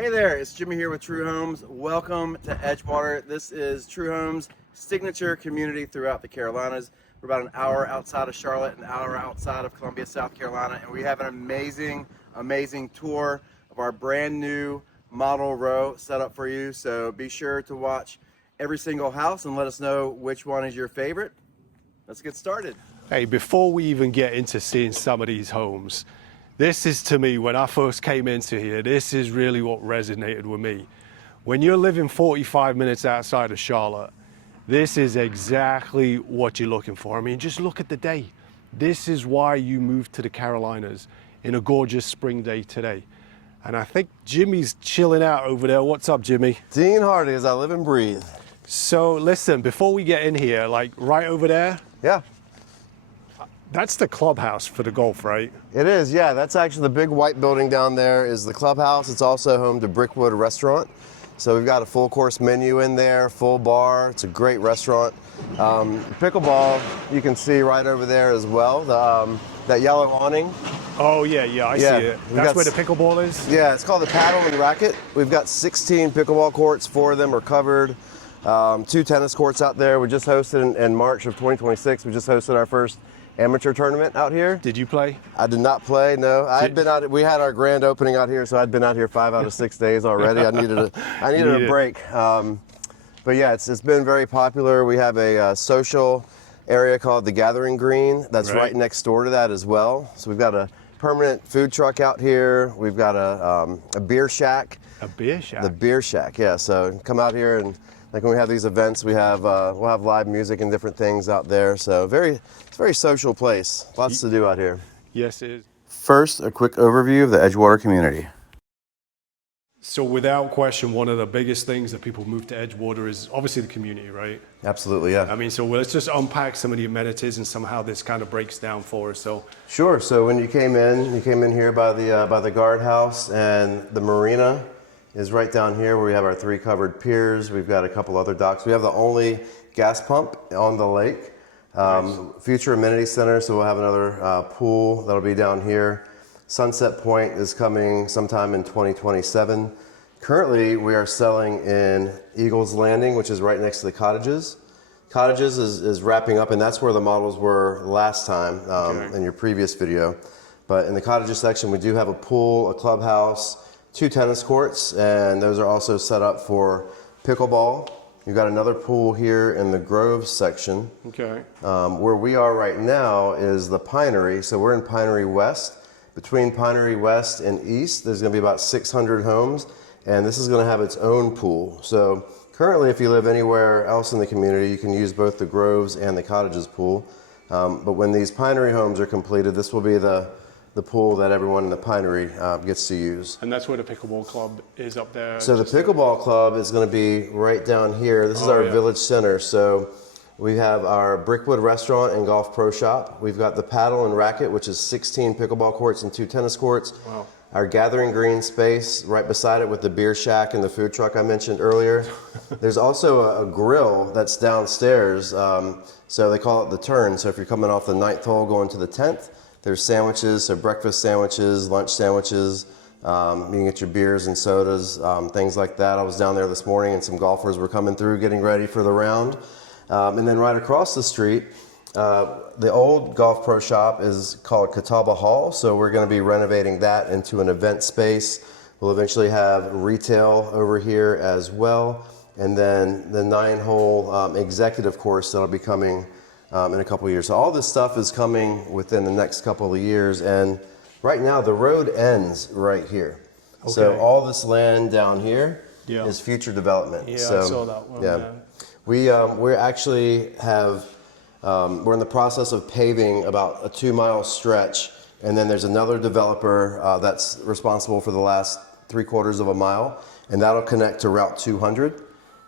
Hey there, it's Jimmy here with True Homes. Welcome to Edgewater. This is True Homes' signature community throughout the Carolinas. We're about an hour outside of Charlotte, an hour outside of Columbia, South Carolina, and we have an amazing tour of our brand new model row set up for you. So be sure to watch every single house and let us know which one is your favorite. Let's get started. Hey, before we even get into seeing some of these homes, this is, to me, when I first came into here, this is really what resonated with me. When you're living 45 minutes outside of Charlotte, this is exactly what you're looking for. I mean, just look at the day. This is why you moved to the Carolinas in a gorgeous spring day today. And I think Jimmy's chilling out over there. What's up, Jimmy? Dean Hardy, as I live and breathe. So listen, before we get in here, like right over there, Yeah, that's the clubhouse for the golf, right? it is. Yeah, that's actually the big white building down there is the clubhouse. It's also home to Brickwood restaurant. So we've got a full course menu in there, full bar. It's a great restaurant. Pickleball, you can see right over there as well. That yellow awning. Oh yeah, I see it. we've That's got where the pickleball is? Yeah, it's called the Paddle and Racket. We've got 16 pickleball courts. 4 of them are covered. 2 tennis courts out there. We just hosted in March of 2026. We just hosted our first amateur tournament out here. Did you play? I did not play, no. I had been out. We had our grand opening out here, so I'd been out here 5 out of 6 days already. I needed a break. But yeah, it's been very popular. We have a social area called the Gathering Green that's right next door to that as well. So we've got a permanent food truck out here. We've got a beer shack. A beer shack? The beer shack, yeah. So come out here and like when we have these events, we'll have live music and different things out there. So it's a very social place. Lots to do out here. Yes, it is. First, a quick overview of the Edgewater community. So without question, one of the biggest things that people move to Edgewater is obviously the community, right? Absolutely, yeah. I mean, so let's just unpack some of the amenities and somehow this kind of breaks down for us. So Sure. So when you came in here by the guardhouse, and the marina is right down here where we have our 3 covered piers. We've got a couple other docks. We have the only gas pump on the lake. Nice. Future amenity center, so we'll have another pool that'll be down here. Sunset Point is coming sometime in 2027. Currently, we are selling in Eagles Landing, which is right next to the cottages. Cottages is wrapping up, and that's where the models were last time in your previous video. But in the cottages section, we do have a pool, a clubhouse, 2 tennis courts, and those are also set up for pickleball. You've got another pool here in the Grove section. Okay. Where we are right now is the Pinery. So we're in Pinery West. Between Pinery West and East, there's going to be about 600 homes, and this is going to have its own pool. So currently, if you live anywhere else in the community, you can use both the Groves and the Cottages pool. But when these Pinery homes are completed, this will be the pool that everyone in the Pinery gets to use. And that's where the pickleball club is up there. So the pickleball club is going to be right down here. This is our village center. So we have our Brickwood restaurant and golf pro shop. We've got the Paddle and Racket, which is 16 pickleball courts and 2 tennis courts. Wow. Our Gathering Green space right beside it with the beer shack and the food truck I mentioned earlier. There's also a grill that's downstairs. So they call it the turn. So if you're coming off the 9th hole going to the 10th, there's sandwiches, so breakfast sandwiches, lunch sandwiches. You can get your beers and sodas, things like that. I was down there this morning and some golfers were coming through getting ready for the round. And then right across the street, the old golf pro shop is called Catawba Hall. So we're going to be renovating that into an event space. We'll eventually have retail over here as well. And then the 9-hole executive course that'll be coming in a couple of years. So all this stuff is coming within the next couple of years, and right now the road ends right here. Okay. So all this land down here is future development. Yeah, so, I saw that one. Yeah, we actually have we're in the process of paving about a 2-mile stretch, and then there's another developer that's responsible for the last 3/4 of a mile, and that'll connect to Route 200.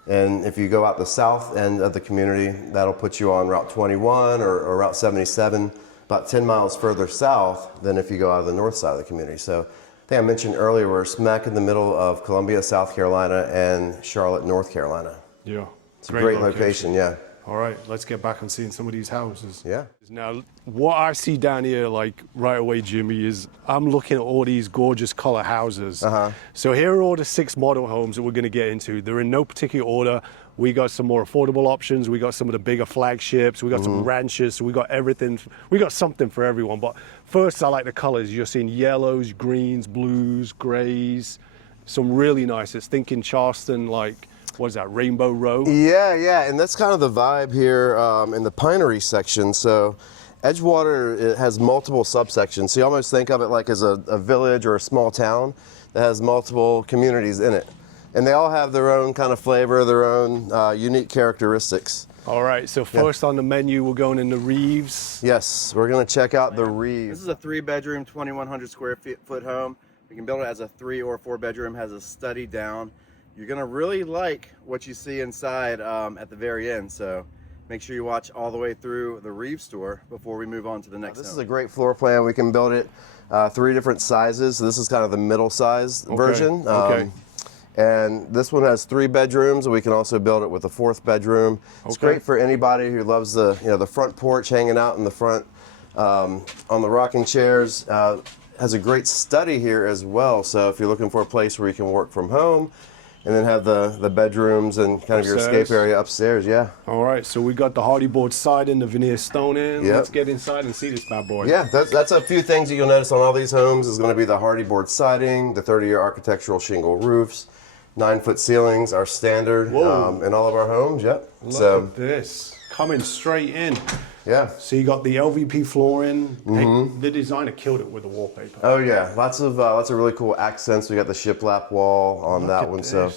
And if you go out the south end of the community, that'll put you on Route 21 or Route 77, about 10 miles further south than if you go out of the north side of the community. So I think I mentioned earlier, we're smack in the middle of Columbia, South Carolina, and Charlotte, North Carolina. Yeah. It's a great location, yeah. All right, let's get back on seeing some of these houses. Yeah. Now, what I see down here, like right away, Jimmy, is I'm looking at all these gorgeous color houses. So here are all the 6 model homes that we're going to get into. They're in no particular order. We got some more affordable options. We got some of the bigger flagships. We got some ranches. So we got everything. We got something for everyone. But first, I like the colors. You're seeing yellows, greens, blues, grays. Some really nice. It's thinking Charleston, like, what is that, Rainbow Row? Yeah, and that's kind of the vibe here in the Pinery section. So Edgewater, it has multiple subsections. So you almost think of it like as a village or a small town that has multiple communities in it. And they all have their own kind of flavor, their own unique characteristics. All right, so first on the menu, we're going into Reeves. Yes, we're going to check out the Reeves. This is a 3-bedroom, 2,100 square foot home. You can build it as a 3 or 4 bedroom, has a study down. You're gonna really like what you see inside at the very end. So make sure you watch all the way through the Reeves store before we move on to the next This home. is a great floor plan. We can build it 3 different sizes. So this is kind of the middle size version. And this one has 3 bedrooms. We can also build it with a 4th bedroom. It's great for anybody who loves the the front porch, hanging out in the front on the rocking chairs. Has a great study here as well. So if you're looking for a place where you can work from home, and then have the bedrooms and kind of your escape area upstairs, All right, so we got the hardy board siding, the veneer stone in. Let's get inside and see this bad boy. Yeah, that's a few things that you'll notice on all these homes is going to be the hardy board siding, the 30-year architectural shingle roofs, 9-foot ceilings are standard in all of our homes, Look at this, coming straight in. Yeah. So you got the LVP flooring. Hey, the designer killed it with the wallpaper. Oh yeah, lots of really cool accents. We got the shiplap wall on that one. So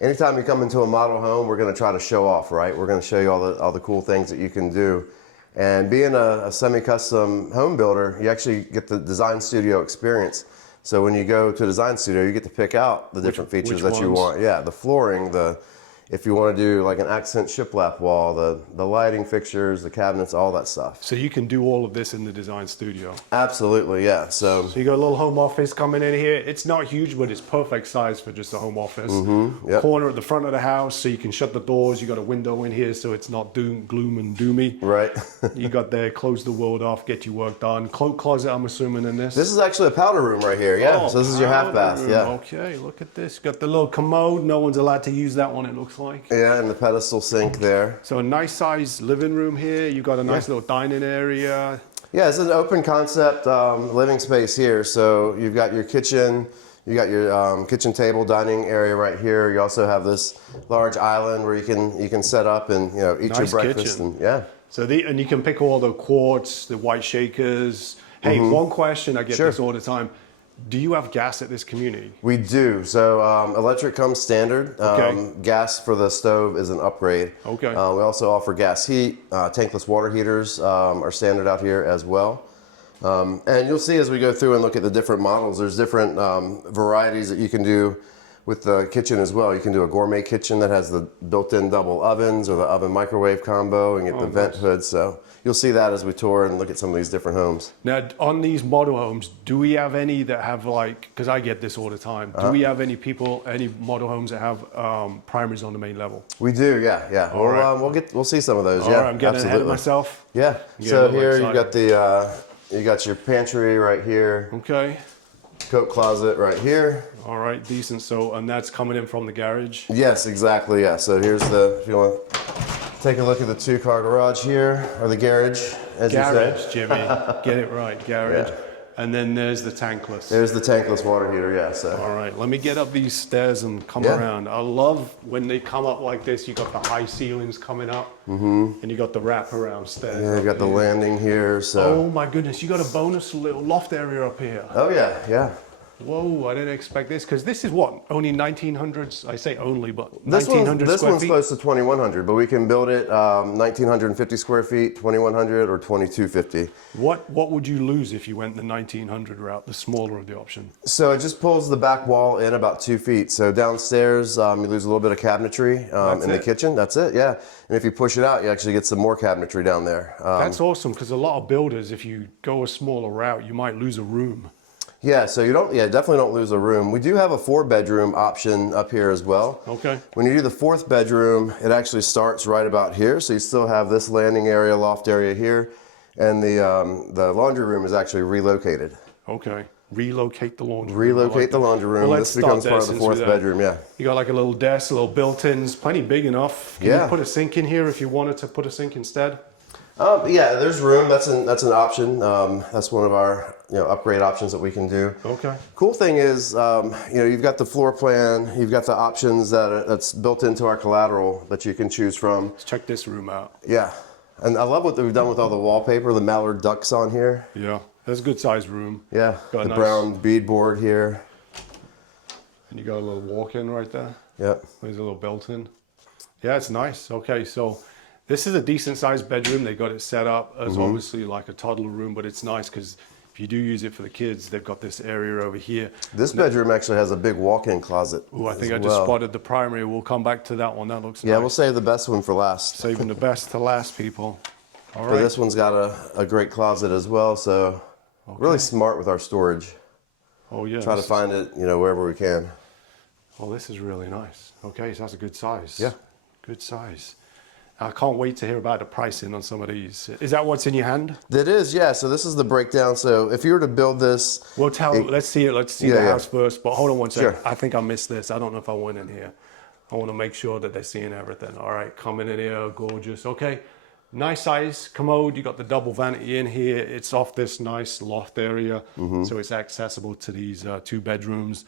anytime you come into a model home, we're going to try to show off, right? We're going to show you all the cool things that you can do. And being a semi-custom home builder, you actually get the design studio experience. So when you go to a design studio, you get to pick out the different features that you want. Yeah, the flooring, if you want to do like an accent shiplap wall, the lighting fixtures, the cabinets, all that stuff. So you can do all of this in the design studio. Absolutely, yeah. So you got a little home office coming in here. It's not huge, but it's perfect size for just a home office. Corner at the front of the house, so you can shut the doors. You got a window in here, so it's not gloom and doomy. Right. You got there, close the world off, get your work done. Cloak closet, I'm assuming, in this. This is actually a powder room right here. Yeah. So this is your half bath. Yeah. Okay, look at this. Got the little commode. No one's allowed to use that one, it looks like. Yeah, and the pedestal sink there. So a nice size living room here. You got a nice little dining area. Yeah, it's an open concept living space here. So you've got your kitchen, you got your kitchen table, dining area right here. You also have this large island where you can set up and eat your breakfast kitchen. and So and you can pick all the quartz, the white shakers. Hey, one question I get this all the time. Do you have gas at this community? We do. So electric comes standard. Gas for the stove is an upgrade. Okay. We also offer gas heat. Tankless water heaters are standard out here as well. And you'll see as we go through and look at the different models, there's different varieties that you can do with the kitchen as well. You can do a gourmet kitchen that has the built-in double ovens or the oven microwave combo and get the vent hood. So you'll see that as we tour and look at some of these different homes. Now, on these model homes, do we have any that have because I get this all the time, do we have any model homes that have primaries on the main level? We do, yeah. We'll see some of those, All right, I'm getting ahead of myself. Yeah, so here you got you got your pantry right here. Okay. Coat closet right here. All right, decent. So, and that's coming in from the garage? Yes, exactly, yeah. So here's if you want to take a look at the 2-car garage here, or the garage, as you say. Garage, Jimmy. Get it right, garage. Yeah. And then there's the tankless. There's the tankless water heater, yeah. So. All right, let me get up these stairs and come around. I love when they come up like this. You got the high ceilings coming up, and you got the wraparound stairs. Yeah, you got the landing here. So. Oh my goodness, you got a bonus little loft area up here. Oh yeah. Whoa, I didn't expect this, because this is what, only 1900s? I say only, but 1900 this square one's feet? close to 2100, but we can build it 1950 square feet, 2100, or 2250. What would you lose if you went the 1900 route, the smaller of the option? So it just pulls the back wall in about 2 feet. So downstairs, you lose a little bit of cabinetry in the kitchen. That's it, yeah. And if you push it out, you actually get some more cabinetry down there. That's awesome, because a lot of builders, if you go a smaller route, you might lose a room. Yeah, so you don't, definitely don't lose a room. We do have a 4-bedroom option up here as well. Okay. When you do the 4th bedroom, it actually starts right about here. So you still have this landing area, loft area here, and the laundry room is actually relocated. Okay. Relocate the laundry room. Relocate the laundry room. Well, This becomes part of the 4th bedroom, yeah. You got like a little desk, a little built-ins, plenty big enough. Can you put a sink in here if you wanted to put a sink instead? Yeah, there's room. That's an option. That's one of our upgrade options that we can do. Okay. Cool thing is, you've got the floor plan, you've got the options that's built into our collateral that you can choose from. Let's check this room out. Yeah, and I love what we've done with all the wallpaper, the mallard ducks on here. Yeah, that's a good sized room. Yeah, got the brown beadboard here. And you got a little walk-in right there. Yeah. There's a little built-in. Yeah, it's nice. Okay, so this is a decent sized bedroom. They got it set up as obviously like a toddler room, but it's nice because if you do use it for the kids, they've got this area over here. This bedroom actually has a big walk-in closet. Oh, I think I just spotted the primary. We'll come back to that one. That looks nice. Yeah, we'll save the best one for last. Saving the best to last, people. All But right. this one's got a great closet as well, so really smart with our storage. Oh yeah. Try to find it, wherever we can. Well, this is really nice. Okay, so that's a good size. Yeah. Good size. I can't wait to hear about the pricing on some of these. Is that what's in your hand? That is, yeah. So this is the breakdown. So if you were to build this, Let's see it. Let's see the house first. But hold on one second. Sure. I think I missed this. I don't know if I went in here. I want to make sure that they're seeing everything. All right, coming in here, gorgeous. Okay, nice size commode. You got the double vanity in here. It's off this nice loft area, so it's accessible to these 2 bedrooms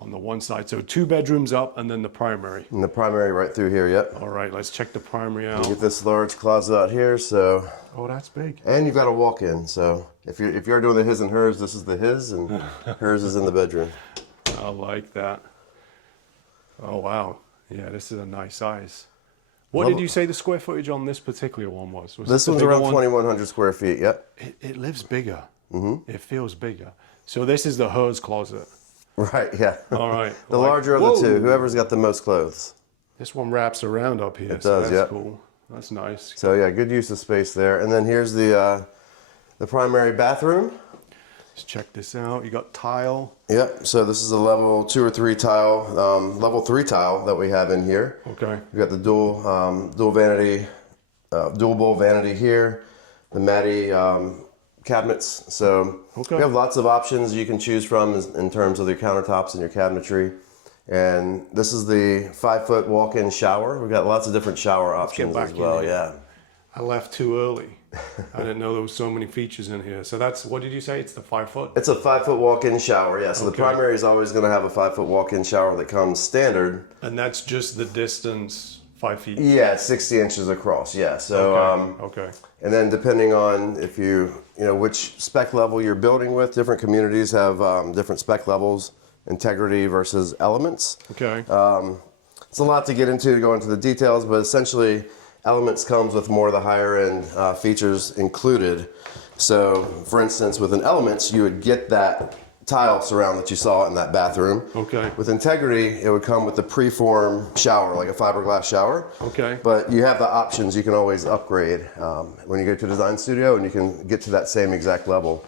on the one side. So 2 bedrooms up, and then the primary. and the primary right through here, yep. All right, let's check the primary out. You get this large closet out here, so. Oh, that's big. And you've got a walk-in, so if you're doing the his and hers, this is the his, and hers is in the bedroom. I like that. Oh, wow. Yeah, this is a nice size. What did you say the square footage on this particular one was? This one's around 2,100 square feet, yep. It lives bigger. It feels bigger. So this is the hers closet. Right, yeah. All right. The larger of the 2, whoever's got the most clothes. This one wraps around up here. It does, that's yeah. cool. That's nice. So yeah, good use of space there. And then here's the primary bathroom. Let's check this out. You got tile. Yep, so this is a level 2 or 3 tile, level 3 tile that we have in here. Okay. We got the dual vanity, dual bowl vanity here, the Matty cabinets. So we have lots of options you can choose from in terms of your countertops and your cabinetry. And this is the 5-foot walk-in shower. We've got lots of different shower options as well. Yeah. I left too early. I didn't know there was so many features in here. So that's, what did you say? It's the 5-foot? It's a 5-foot walk-in shower, yeah. So the primary is always going to have a 5-foot walk-in shower that comes standard. And that's just the distance, 5 feet? Yeah, 60 inches across, yeah. So, okay. And then depending on if which spec level you're building with, different communities have different spec levels, integrity versus elements. Okay. It's a lot to get into to go into the details, but essentially elements comes with more of the higher end features included. So for instance, with an elements, you would get that tile surround that you saw in that bathroom. Okay. With integrity, it would come with the preform shower, like a fiberglass shower. Okay. But you have the options you can always upgrade when you go to a design studio, and you can get to that same exact level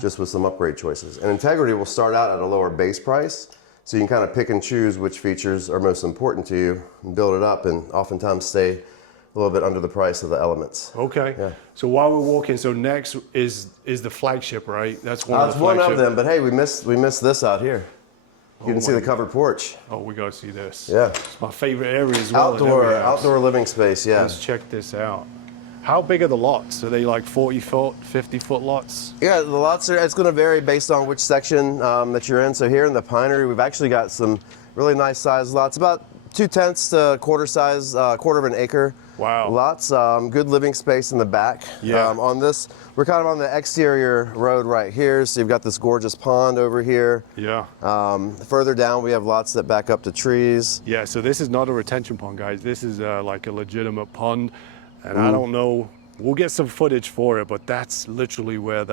just with some upgrade choices. And integrity will start out at a lower base price, so you can kind of pick and choose which features are most important to you and build it up, and oftentimes stay a little bit under the price of the elements. Okay. Yeah. So while we're walking, so next is the flagship, right? That's one of the It's one flagship. of them, but hey, we missed this out here. You can see the covered porch. Oh, we gotta see this. Yeah. It's my favorite area as well. Outdoor living space, yeah. Let's check this out. How big are the lots? Are they like 40 foot, 50 foot lots? Yeah, the lots it's going to vary based on which section that you're in. So here in the Pinery, we've actually got some really nice sized lots, about 2/10 to quarter of an acre. Wow. Lots, good living space in the back. Yeah. On this, we're kind of on the exterior road right here. So you've got this gorgeous pond over here. Yeah. Further down, we have lots that back up to trees. Yeah, so this is not a retention pond, guys. This is like a legitimate pond. And I don't know, we'll get some footage for it, but that's literally where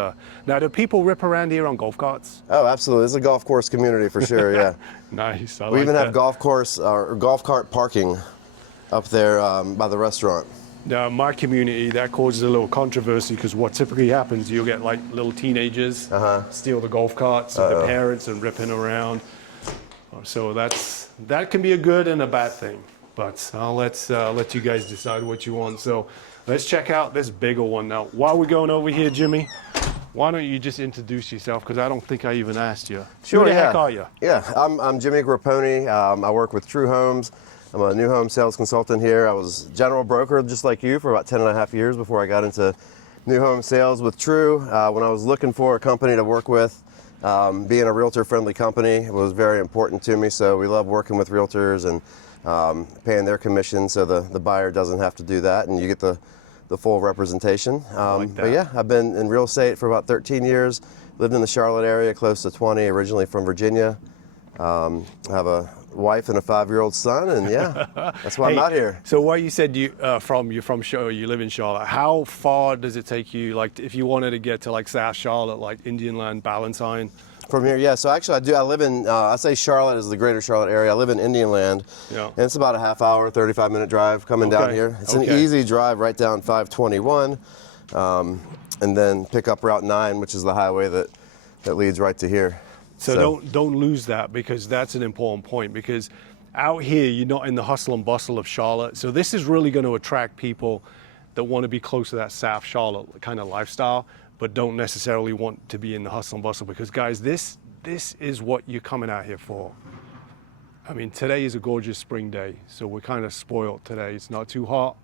now do people rip around here on golf carts? Oh, absolutely. It's a golf course community for sure, yeah. Nice, We even have golf cart parking up there by the restaurant. Now, in my community, that causes a little controversy because what typically happens, you'll get like little teenagers steal the golf carts of the parents and ripping around. So that can be a good and a bad thing. But I'll let you guys decide what you want. So let's check out this bigger one now. While we're going over here, Jimmy, why don't you just introduce yourself? Because I don't think I even asked you. Sure, Who the heck are you? Yeah, I'm Jimmy Grapponi. I work with True Homes. I'm a new home sales consultant here. I was general broker just like you for about 10.5 years before I got into new home sales with True. When I was looking for a company to work with, being a realtor-friendly company was very important to me. So we love working with realtors and paying their commission so the buyer doesn't have to do that and you get the full representation. But yeah, I've been in real estate for about 13 years, lived in the Charlotte area close to 20, originally from Virginia. I have a wife and a 5-year-old son, and yeah, that's why I'm out here. So what you said you live in Charlotte. How far does it take you, like if you wanted to get to like South Charlotte, like Indian Land, Ballantine? From here, yeah. So actually, I live in. I say Charlotte is the greater Charlotte area. I live in Indian Land, and it's about a half hour, 35-minute drive coming down here. It's an easy drive right down 521, and then pick up Route 9, which is the highway that leads right to here. So don't lose that, because that's an important point, because out here you're not in the hustle and bustle of Charlotte. So this is really going to attract people that want to be close to that South Charlotte kind of lifestyle, but don't necessarily want to be in the hustle and bustle, because guys, this is what you're coming out here for. I mean, today is a gorgeous spring day, so we're kind of spoiled today. It's not too hot,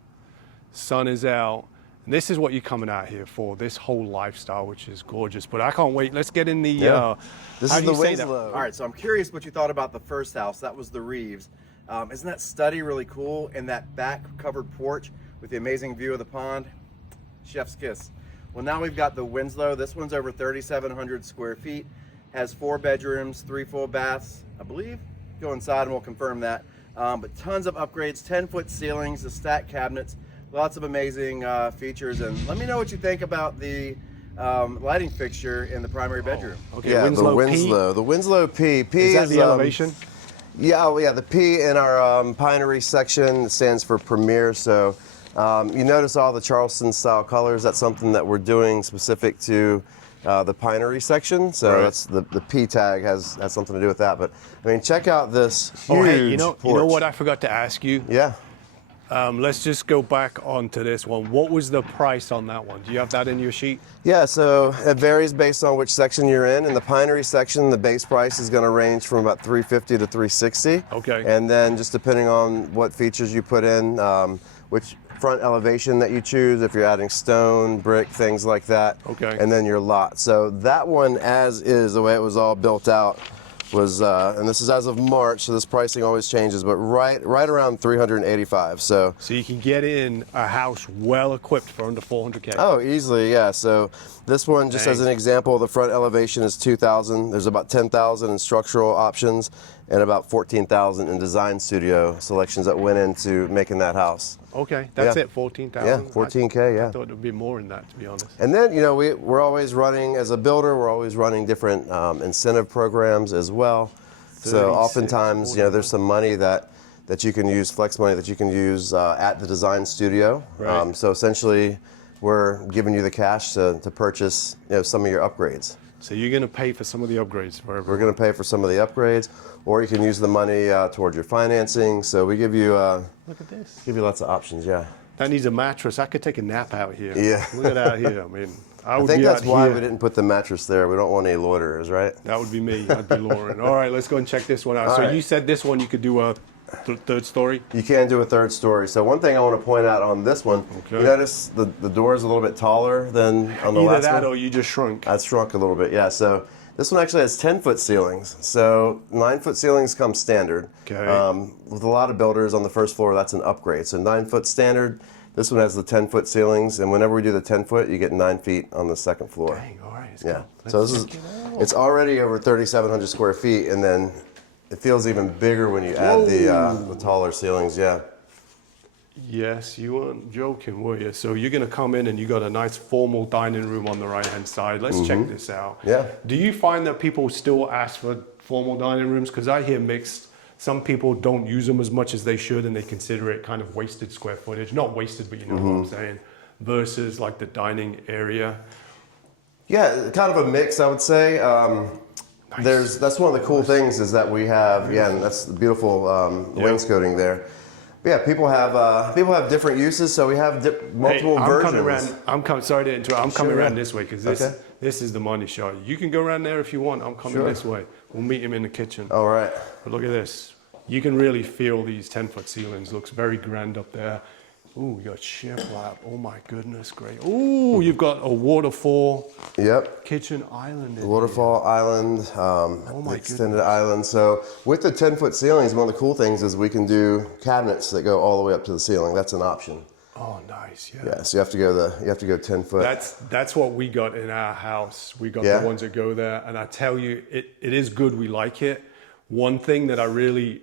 sun is out. This is what you're coming out here for, this whole lifestyle, which is gorgeous. But I can't wait. Let's get in the... This is the Winslow. All right, so I'm curious what you thought about the first house. That was the Reeves. Isn't that study really cool? And that back covered porch with the amazing view of the pond? Chef's kiss. Well, now we've got the Winslow. This one's over 3,700 square feet. Has 4 bedrooms, 3 full baths, I believe. Go inside and we'll confirm that. But tons of upgrades, 10-foot ceilings, the stacked cabinets. Lots of amazing features, and let me know what you think about the lighting fixture in the primary bedroom. Okay, Yeah, Winslow the Winslow. The Winslow P. P is that the elevation? Yeah, well, yeah. The P in our pinery section stands for Premier. So you notice all the Charleston style colors. That's something that we're doing specific to the pinery section. So that's the P tag has something to do with that. But I mean, check out this huge Hey, you know porch. what I forgot to ask you? Yeah. Let's just go back onto this one. What was the price on that one? Do you have that in your sheet? Yeah, so it varies based on which section you're in. In the pinery section, the base price is going to range from about $350 to $360. Okay. And then just depending on what features you put in, which front elevation that you choose, if you're adding stone, brick, things like that. Okay. And then your lot. So that one, as is, the way it was all built out, was, and this is as of March, so this pricing always changes, but right around $385. So you can get in a house well equipped for under $400K. Oh, easily, yeah. So this one, just as an example, the front elevation is $2,000. There's about $10,000 in structural options and about $14,000 in design studio selections that went into making that house. Okay, that's it, $14,000. Yeah, $14K, yeah. I thought it would be more than that, to be honest. And then, you know, we're always running, as a builder, we're always running different incentive programs as well. So oftentimes, you know, there's some money that you can use, flex money that you can use at the design studio. Right. So essentially, we're giving you the cash to purchase, you know, some of your upgrades. So you're going to pay for some of the upgrades for everyone. We're going to pay for some of the upgrades, or you can use the money towards your financing. So we give you Look at this. give you lots of options. Yeah. That needs a mattress. I could take a nap out here. Yeah. Look at that here. I mean, I would think be that's out why here. we didn't put the mattress there. We don't want any loiterers, right? That would be me. I'd be Lauren. All right, let's go and check this one out. So you said this one you could do a third story? You can do a third story. So one thing I want to point out on this one, you notice the door is a little bit taller than on the Either last that one? or you just shrunk. I shrunk a little bit, yeah. So this one actually has 10-foot ceilings. So 9-foot ceilings come standard. Okay. With a lot of builders on the first floor, that's an upgrade. So 9-foot standard. This one has the 10-foot ceilings, and whenever we do the 10-foot, you get 9 feet on the second floor. Dang, all right. Yeah. So this is, it's already over 3,700 square feet, and then it feels even bigger when you add the taller ceilings. Yeah. Yes, you weren't joking, were you? So you're going to come in and you got a nice formal dining room on the right-hand side. Let's check this out. Yeah. Do you find that people still ask for formal dining rooms? Because I hear mixed Some people don't use them as much as they should, and they consider it kind of wasted square footage. Not wasted, but you know what I'm saying. Versus like the dining area. Yeah, kind of a mix, I would say. Nice. That's one of the cool things is that we have, and that's the beautiful wainscoting there. But yeah, people have different uses, so we have multiple versions. Sorry to interrupt. I'm coming around this way because Okay. this is the money shot. You can go around there if you want. I'm coming this way. We'll meet him in the kitchen. All right. But look at this. You can really feel these 10-foot ceilings. Looks very grand up there. Ooh, we got shiplap. Oh my goodness, great. Ooh, you've got a waterfall. Yep. Kitchen island. Waterfall island, extended island. So with the 10-foot ceilings, one of the cool things is we can do cabinets that go all the way up to the ceiling. That's an option. Oh, nice. Yeah. Yeah. So you have to go 10 foot. That's what we got in our house. We got the ones that go there, and I tell you, it is good. We like it. One thing that I really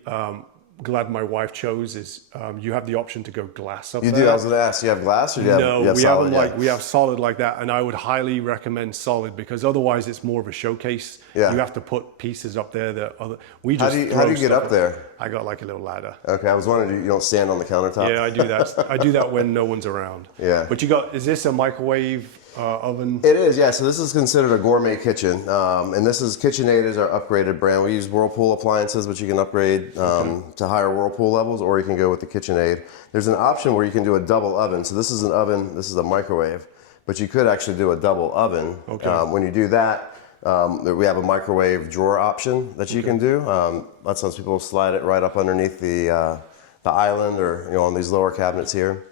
glad my wife chose is you have the option to go glass up there. You do. I was going to ask. You have glass or you have solid? We have solid like that, and I would highly recommend solid because otherwise it's more of a showcase. Yeah. You have to put pieces up there that other. How do you get up there? I got like a little ladder. Okay, I was wondering, you don't stand on the countertop? Yeah, I do that. I do that when no one's around. Yeah. But is this a microwave oven? It is, yeah. So this is considered a gourmet kitchen, and this is KitchenAid is our upgraded brand. We use Whirlpool appliances, which you can upgrade to higher Whirlpool levels, or you can go with the KitchenAid. There's an option where you can do a double oven. So this is an oven, this is a microwave, but you could actually do a double oven. Okay. When you do that, we have a microwave drawer option that you can do. Sometimes people slide it right up underneath the island or on these lower cabinets here.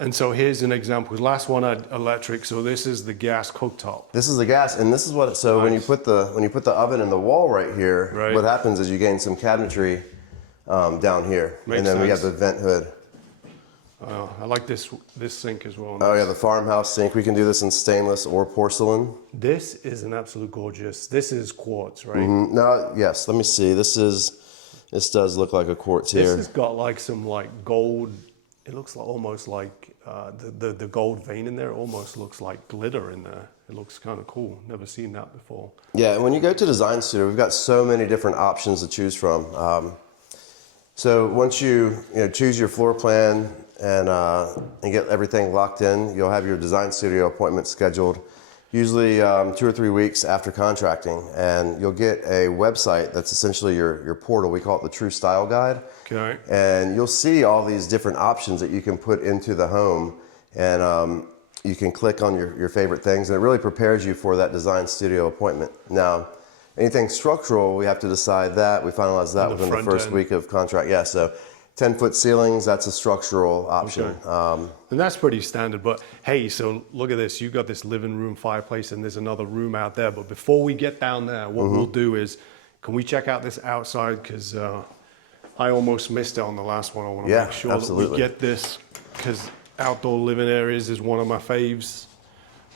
And so here's an example. The last one had electric, so this is the gas cooktop. This is the gas, and this is what. So nice. when you put the oven in the wall right here, what happens is you gain some cabinetry down here, and then we have the vent hood. I like this sink as well. Oh yeah, the farmhouse sink. We can do this in stainless or porcelain. This is an absolute gorgeous. This is quartz, right? Mm-hmm. No, yes. Let me see. This does look like a quartz here. This has got like some like gold. It looks like almost like the gold vein in there. Almost looks like glitter in there. It looks kind of cool. Never seen that before. Yeah, and when you go to Design Studio, we've got so many different options to choose from. So once you choose your floor plan and get everything locked in, you'll have your Design Studio appointment scheduled. Usually 2 or 3 weeks after contracting, and you'll get a website that's essentially your portal. We call it the True Style Guide. Okay. And you'll see all these different options that you can put into the home, and you can click on your favorite things, and it really prepares you for that Design Studio appointment. Now, anything structural, we have to decide that. We finalize that within the first week of contract. Yeah, so 10-foot ceilings, that's a structural option. Okay. And that's pretty standard, but hey, so look at this. You've got this living room fireplace and there's another room out there. But before we get down there, what we'll do is, can we check out this outside? Because I almost missed it on the last one. I want to make sure that we get this, because outdoor living areas is one of my faves.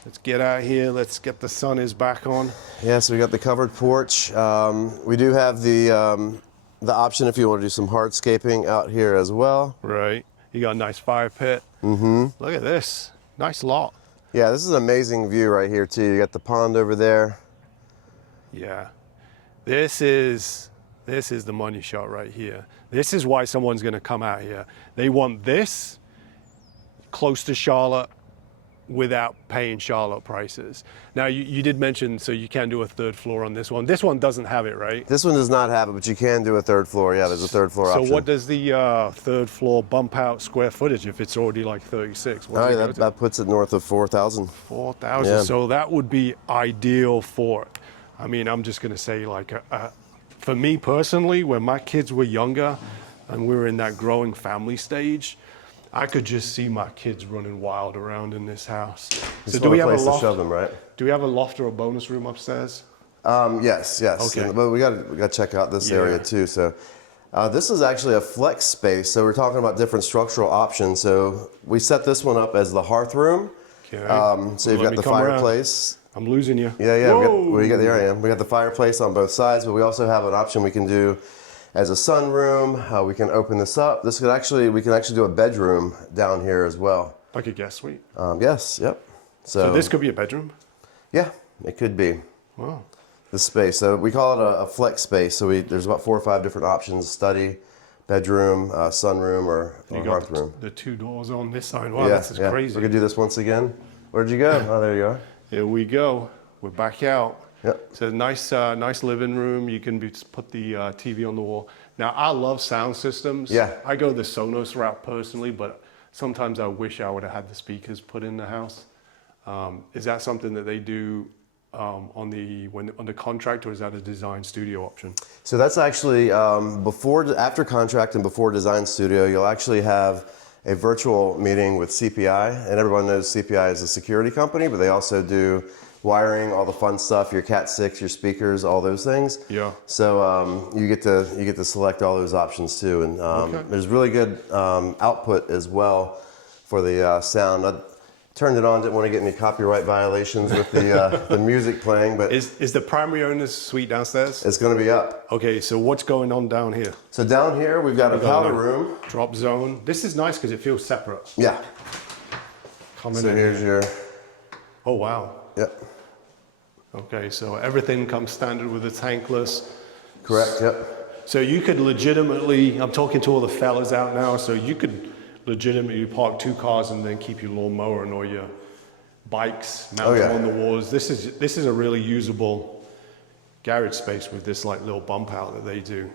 Let's get out here. Let's get the sun is back on. Yeah, so we got the covered porch. We do have the option if you want to do some hardscaping out here as well. Right. You got a nice fire pit. Mm-hmm. Look at this. Nice lot. Yeah, this is an amazing view right here too. You got the pond over there. Yeah. This is the money shot right here. This is why someone's going to come out here. They want this close to Charlotte without paying Charlotte prices. Now, you did mention, so you can do a third floor on this one. This one doesn't have it, right? This one does not have it, but you can do a third floor. Yeah, there's a third floor option. So what does the third floor bump out square footage if it's already like 36? That puts it north of 4,000. 4,000, yeah. So that would be ideal for it. I mean, I'm just going to say like, for me personally, when my kids were younger and we were in that growing family stage, I could just see my kids running wild around in this house. So do we have a loft? To shove them, right? Do we have a loft or a bonus room upstairs? Yes. Okay. But we got to check out this area too. So this is actually a flex space. So we're talking about different structural options. So we set this one up as the hearth room. Okay. So you've got the fireplace. I'm losing you. Yeah. There I am. We got the fireplace on both sides, but we also have an option we can do as a sunroom. We can open this up. We can actually do a bedroom down here as well. Like a guest suite? Yes, yep. So this could be a bedroom? Yeah, it could be. Wow. the space. So we call it a flex space. So there's about 4 or 5 different options: study, bedroom, sunroom, or hearth room. The 2 doors on this side. Wow, this is crazy. We're gonna do this once again. Where'd you go? Oh, there you are. Here we go. We're back out. Yep. So nice living room. You can put the TV on the wall. Now, I love sound systems. Yeah. I go the Sonos route personally, but sometimes I wish I would have had the speakers put in the house. Is that something that they do on the contract, or is that a design studio option? So that's actually after contract and before design studio, you'll actually have a virtual meeting with CPI, and everyone knows CPI is a security company, but they also do wiring, all the fun stuff, your Cat 6, your speakers, all those things. Yeah. So you get to select all those options too, and there's really good output as well for the sound. I turned it on, didn't want to get any copyright violations with the music playing, but is the primary owner's suite downstairs? it's going to be up. Okay, so what's going on down here? So down here we've got a powder room. Drop zone. This is nice because it feels separate. Yeah. Coming So in here's here. your. Oh wow. Yep. Okay, so everything comes standard with the tankless. Correct. Yep. So you could legitimately, I'm talking to all the fellas out now, so you could legitimately park 2 cars and then keep your lawnmower and all your bikes mounted on the walls. This is a really usable garage space with this like little bump out that they do.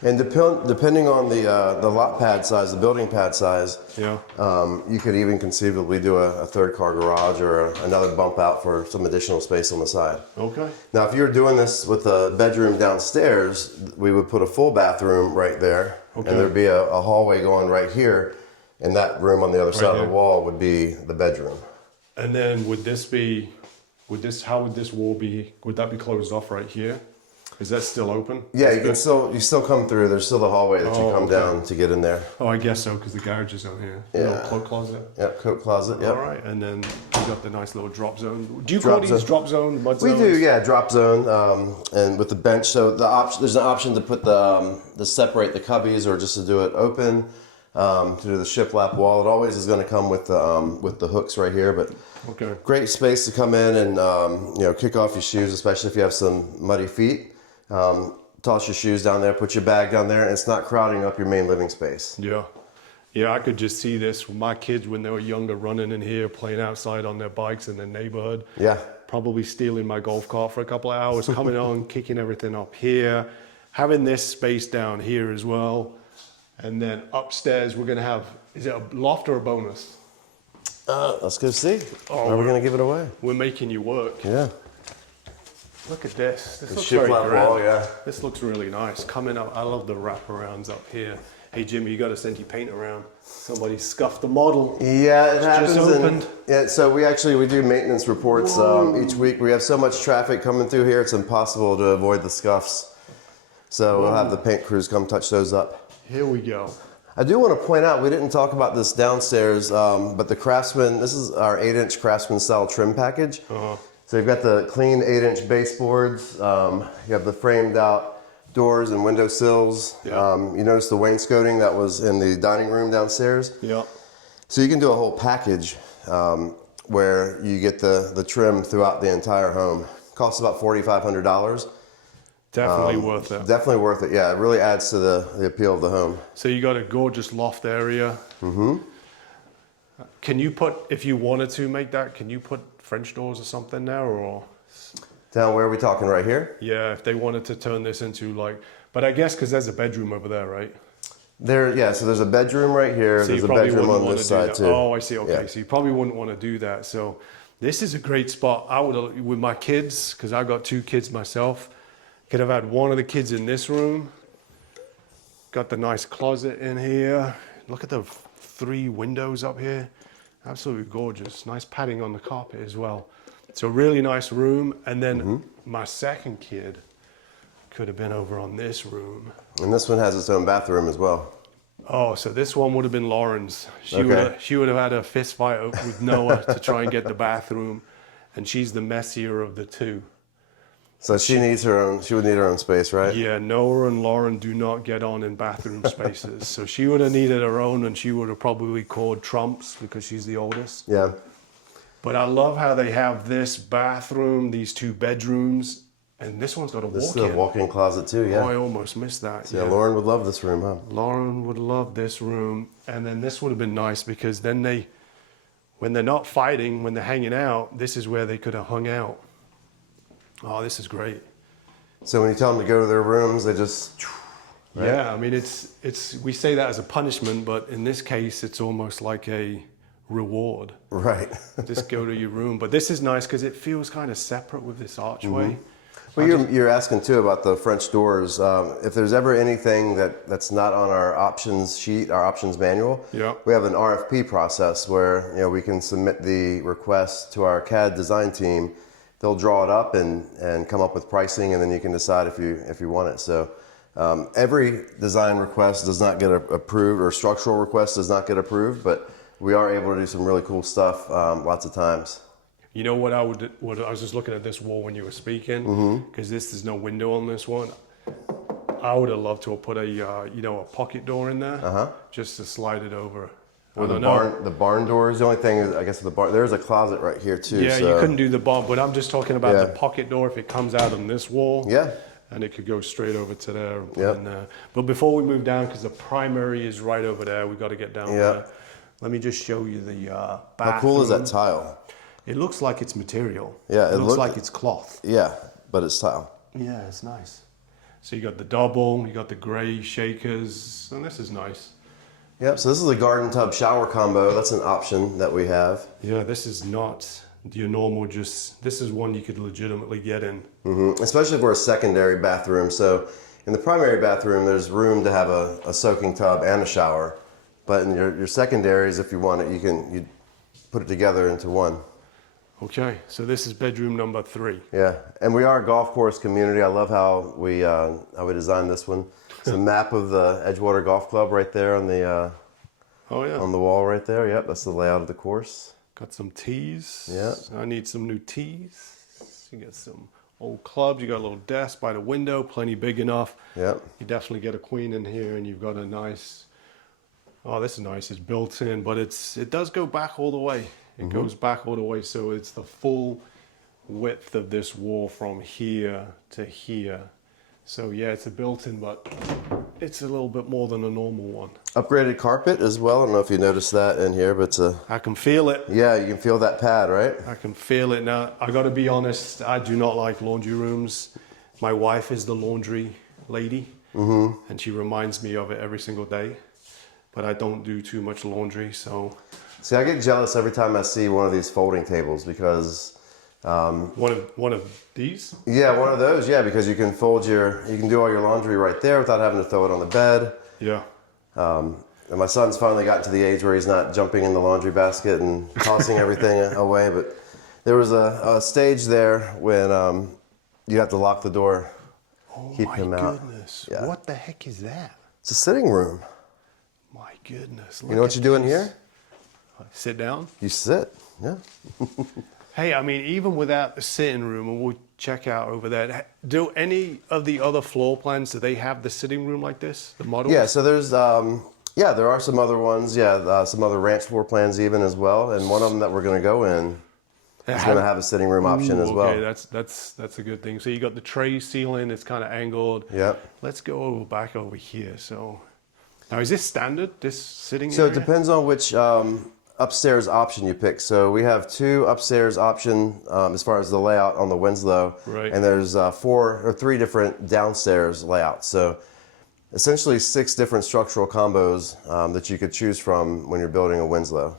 And depending on the lot pad size, the building pad size, Yeah. you could even conceivably do a 3rd car garage or another bump out for some additional space on the side. Okay. Now, if you were doing this with a bedroom downstairs, we would put a full bathroom right there, and there'd be a hallway going right here, and that room on the other side of the wall would be the bedroom. And then how would this wall be, would that be closed off right here? Is that still open? Yeah, you still come through. There's still the hallway that you come down to get in there. Oh, I guess so, because the garage is on here. Yeah. Little cloak closet. Yep, coat closet. Yep. All right, and then you got the nice little drop zone. Do you call these drop zone, mud zones? We do, yeah, drop zone, and with the bench. So there's an option to put to separate the cubbies, or just to do it open, to do the shiplap wall. It always is going to come with the hooks right here, but great space to come in and kick off your shoes, especially if you have some muddy feet. Toss your shoes down there, put your bag down there, and it's not crowding up your main living space. Yeah. Yeah, I could just see this with my kids when they were younger, running in here, playing outside on their bikes in the neighborhood. Yeah. Probably stealing my golf cart for a couple of hours, coming on, kicking everything up here, having this space down here as well. And then upstairs, we're going to have, is it a loft or a bonus? Let's go see. Oh, Or we're going to give it away. We're making you work. Yeah. Look at this. This The looks very shiplap grand. wall, yeah. This looks really nice. Coming up, I love the wraparounds up here. Hey Jimmy, you got to send your paint around. Somebody scuffed the model. Yeah, it happens. Just opened. So we do maintenance reports each week. We have so much traffic coming through here, it's impossible to avoid the scuffs. So we'll have the paint crews come touch those up. Here we go. I do want to point out, we didn't talk about this downstairs, but the Craftsman, this is our 8-inch Craftsman style trim package. So you've got the clean 8-inch baseboards, you have the framed out doors and window sills. Yeah. You notice the wainscoting that was in the dining room downstairs. Yeah. So you can do a whole package where you get the trim throughout the entire home. Costs about $4,500. Definitely worth it. Definitely worth it, yeah. It really adds to the appeal of the home. So you got a gorgeous loft area. Mm-hmm. Can you put, if you wanted to make that, can you put French doors or something there, or? Down where are we talking, right here? Yeah, if they wanted to turn this into like, but I guess because there's a bedroom over there, right? So there's a bedroom right here. So there's a bedroom on this side too. Oh, I see. Okay, Yeah. so you probably wouldn't want to do that. So this is a great spot. I would, with my kids, because I got 2 kids myself, could have had one of the kids in this room. Got the nice closet in here. Look at the 3 windows up here. Absolutely gorgeous. Nice padding on the carpet as well. It's a really nice room. And then my second kid could have been over on this room. And this one has its own bathroom as well. Oh, so this one would have been Lauren's. She would have had a fist fight with Noah to try and get the bathroom, and she's the messier of the 2. So she would need her own space, right? Yeah, Noah and Lauren do not get on in bathroom spaces. So she would have needed her own, and she would have probably called trumps because she's the oldest. Yeah. But I love how they have this bathroom, these 2 bedrooms, And this one's got a This is walk-in. a walk-in closet too, yeah. Oh, I almost missed that. Yeah, Lauren would love this room, huh? Lauren would love this room. And then this would have been nice because then when they're not fighting, when they're hanging out, this is where they could have hung out. Oh, this is great. So when you tell them to go to their rooms, they just... Right? Yeah, I mean, we say that as a punishment, but in this case, it's almost like a reward. Right. Just go to your room. But this is nice because it feels kind of separate with this archway. Well, you're asking too about the French doors. If there's ever anything that's not on our options sheet, our options manual, we have an RFP process where we can submit the request to our CAD design team. They'll draw it up and come up with pricing, and then you can decide if you want it. So every design request does not get approved, or structural request does not get approved, but we are able to do some really cool stuff lots of times. You know what I was just looking at this wall when you were speaking, because there's no window on this one. I would have loved to have put a pocket door in there, just to slide it over. Or the barn doors. The only thing is, I guess, the barn. There's a closet right here too. Yeah, so. You couldn't do the barn, but I'm just talking about the pocket door if it comes out on this wall. Yeah. And it could go straight over to there. Yeah. But before we move down, because the primary is right over there, we got to get down there. Let me just show you the bathroom. How cool is that tile? It looks like it's material. Yeah, it looks like it's cloth. Yeah, but it's tile. Yeah, it's nice. So you got the double, you got the gray shakers, and this is nice. Yep, so this is a garden tub shower combo. That's an option that we have. Yeah, this is not your normal this is one you could legitimately get in. Especially for a secondary bathroom. So in the primary bathroom, there's room to have a soaking tub and a shower. But in your secondaries, if you want it, you put it together into one. Okay, so this is bedroom number 3. Yeah, and we are a golf course community. I love how we designed this one. It's a map of the Edgewater Golf Club right there on the on the wall right there. Yep, that's the layout of the course. Got some tees. Yeah. I need some new tees. You got some old clubs. You got a little desk by the window, plenty big enough. Yep. You definitely get a queen in here, and you've got a nice. Oh, this is nice. It's built in, but it does go back all the way. It goes back all the way, so it's the full width of this wall from here to here. So yeah, it's a built-in, but it's a little bit more than a normal one. Upgraded carpet as well. I don't know if you noticed that in here, but I can feel it. Yeah, you can feel that pad, right? I can feel it now. I got to be honest. I do not like laundry rooms. My wife is the laundry lady, and she reminds me of it every single day. But I don't do too much laundry, so. See, I get jealous every time I see one of these folding tables because. One of these? Yeah, one of those. Yeah, because you can you can do all your laundry right there without having to throw it on the bed. Yeah. And my son's finally gotten to the age where he's not jumping in the laundry basket and tossing everything away. But there was a stage there when you have to lock the door, keep him out. Oh my goodness! Yeah. What the heck is that? It's a sitting room. My goodness! You know what you do in here? Sit down. You sit. Yeah. Hey, I mean, even without the sitting room, and we'll check out over there. Do any of the other floor plans, do they have the sitting room like this? The models? Yeah, so there's, there are some other ones. Yeah, some other ranch floor plans even as well. And one of them that we're going to go in is going to have a sitting room option as well. Okay, that's a good thing. So you got the tray ceiling, it's kind of angled. Yep. Let's go back over here. So now, is this standard, this sitting So area? it depends on which upstairs option you pick. So we have 2 upstairs option as far as the layout on the Winslow, right. And there's 4 or 3 different downstairs layouts. So essentially 6 different structural combos that you could choose from when you're building a Winslow.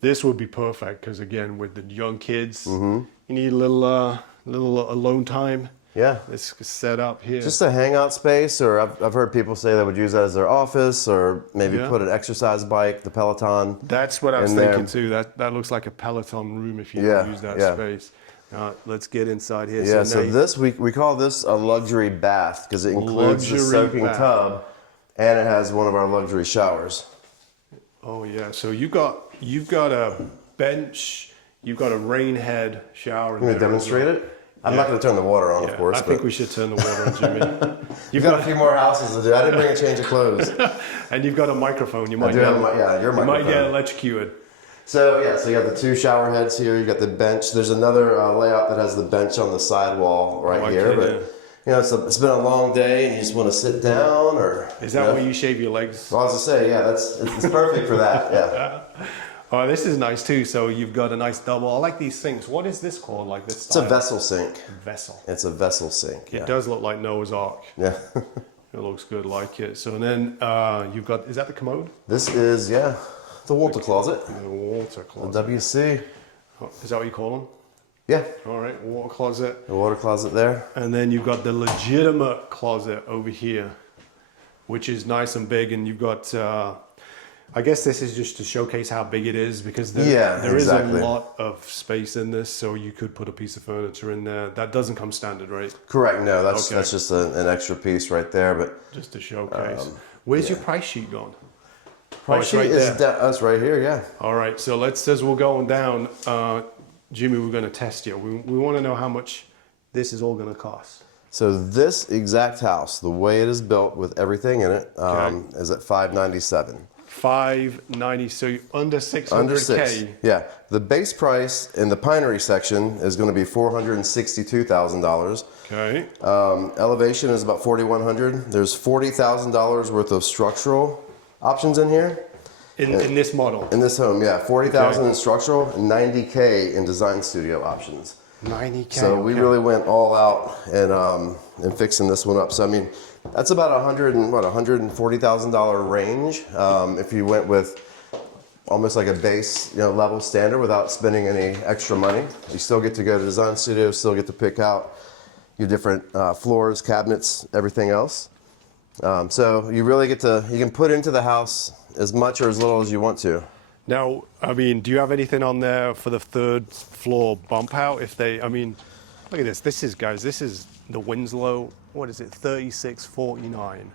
This would be perfect because again, with the young kids, you need a little alone time. Yeah. It's set up here. Just a hangout space, or I've heard people say they would use that as their office, or maybe put an exercise bike, the Peloton. That's what I was thinking too. That looks like a Peloton room if you use that space. Let's get inside here. Yeah, so this, we call this a luxury bath because it includes the soaking tub and it has one of our luxury showers. Oh yeah, so you've got a bench, you've got a rain head shower. Can you demonstrate it? I'm not going to turn the water on, of course. I think we should turn the water on, Jimmy. You've got a few more houses to do. I didn't bring a change of clothes. And you've got a microphone. You might your microphone. get electrocuted. So yeah, so you got the 2 shower heads here. You got the bench. There's another layout that has the bench on the sidewall right here. But you know, it's been a long day, and you just want to sit down, or is that where you shave your legs? Well, I was gonna say, yeah, it's perfect for that. Yeah. Oh, this is nice too. So you've got a nice double. I like these sinks. What is this called? Like this? It's a vessel sink. Vessel. It's a vessel sink. It does look like Noah's Ark. Yeah. It looks good, like it. So then you've got, is that the commode? This is, yeah, the water closet. The water closet. The WC. Oh, is that what you call them? Yeah. All right, water closet. The water closet there. And then you've got the legitimate closet over here, which is nice and big. And you've got, I guess this is just to showcase how big it is, because there is a lot of space in this, so you could put a piece of furniture in there. That doesn't come standard, right? Correct. No, that's just an extra piece right there, but just to showcase. Where's your price sheet gone? Price sheet is that's right here. Yeah. All right. So as we're going down, Jimmy, we're going to test you. We want to know how much this is all going to cost. So this exact house, the way it is built with everything in it, is at $597. $590, so you're under 600K. Under 6. Yeah. The base price in the Pinery section is going to be $462,000. Okay. Elevation is about 4,100. There's $40,000 worth of structural options in here. In this model? In this home, yeah. $40,000 in structural, $90K in design studio options. $90K. So we really went all out in fixing this one up. So I mean, that's about $140,000 range. If you went with almost like a base, level standard without spending any extra money, you still get to go to design studio, still get to pick out your different floors, cabinets, everything else. So you really you can put into the house as much or as little as you want to. Now, I mean, do you have anything on there for the 3rd floor bump out? Look at this. This is the Winslow. What is it? 3649.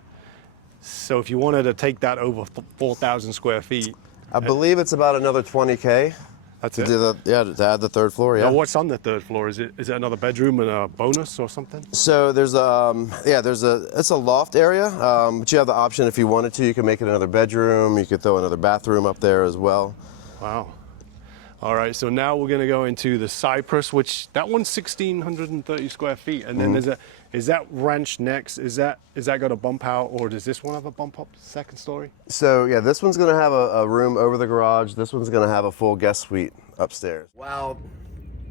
So if you wanted to take that over 4,000 square feet, I believe it's about another $20K. That's to it. to add the 3rd floor. Yeah. Now, what's on the 3rd floor? Is it another bedroom and a bonus or something? So there's it's a loft area, but you have the option if you wanted to. You can make it another bedroom. You could throw another bathroom up there as well. Wow. All right, so now we're going to go into the Cyprus, which that one's 1,630 square feet, and then is that ranch next? Is that got a bump out, or does this one have a bump up 2nd story? So yeah, this one's going to have a room over the garage. This one's going to have a full guest suite upstairs. Wow,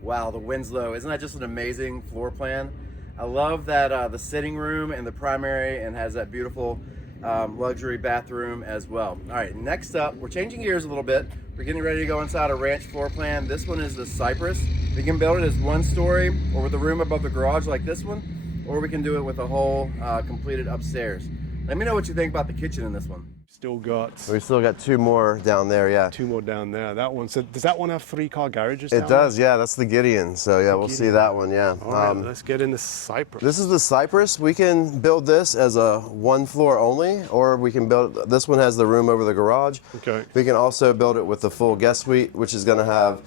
the Winslow, isn't that just an amazing floor plan? I love that the sitting room and the primary, and has that beautiful luxury bathroom as well. All right, next up, we're changing gears a little bit. We're getting ready to go inside a ranch floor plan. This one is the Cyprus. We can build it as 1 story or with a room above the garage like this one, or we can do it with a whole completed upstairs. Let me know what you think about the kitchen in this one. We still got 2 more down there, yeah. 2 more down there. That one. So does that one have 3-car garages? It does, yeah. That's the Gideon. So yeah, we'll see that one, yeah. All right, let's get into Cyprus. This is the Cyprus. We can build this as a 1 floor only, or we can build. This one has the room over the garage. Okay. We can also build it with the full guest suite, which is going to have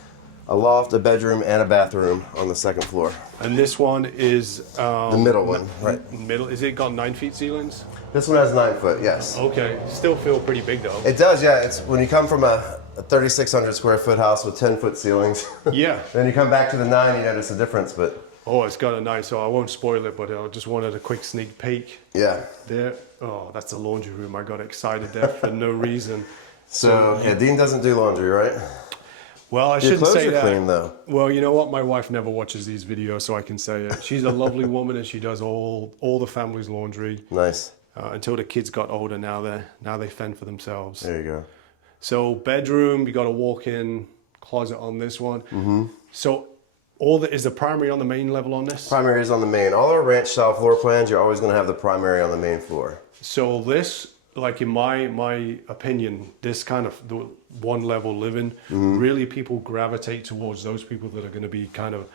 a loft, a bedroom, and a bathroom on the 2nd floor. And this one is the middle one, right? Middle. Is it got 9 feet ceilings? This one has 9 foot, yes. Okay. Still feel pretty big though. It does, yeah. It's when you come from a 3,600 square foot house with 10-foot ceilings. Yeah. Then you come back to the 9, you notice the difference, but. Oh, it's got a nice. So I won't spoil it, but I just wanted a quick sneak peek. Yeah. There. Oh, that's the laundry room. I got excited there for no reason. So yeah, Dean doesn't do laundry, right? Well, I shouldn't say that. Your clothes are clean, though. Well, you know what? My wife never watches these videos, so I can say it. She's a lovely woman, and she does all the family's laundry. Nice. Until the kids got older, now they fend for themselves. There you go. So bedroom, you got a walk-in closet on this one. Mm-hmm. So is the primary on the main level on this? Primary is on the main. All our ranch style floor plans, you're always going to have the primary on the main floor. So this, like in my opinion, this kind of the 1 level living, really people gravitate towards those people that are going to be kind of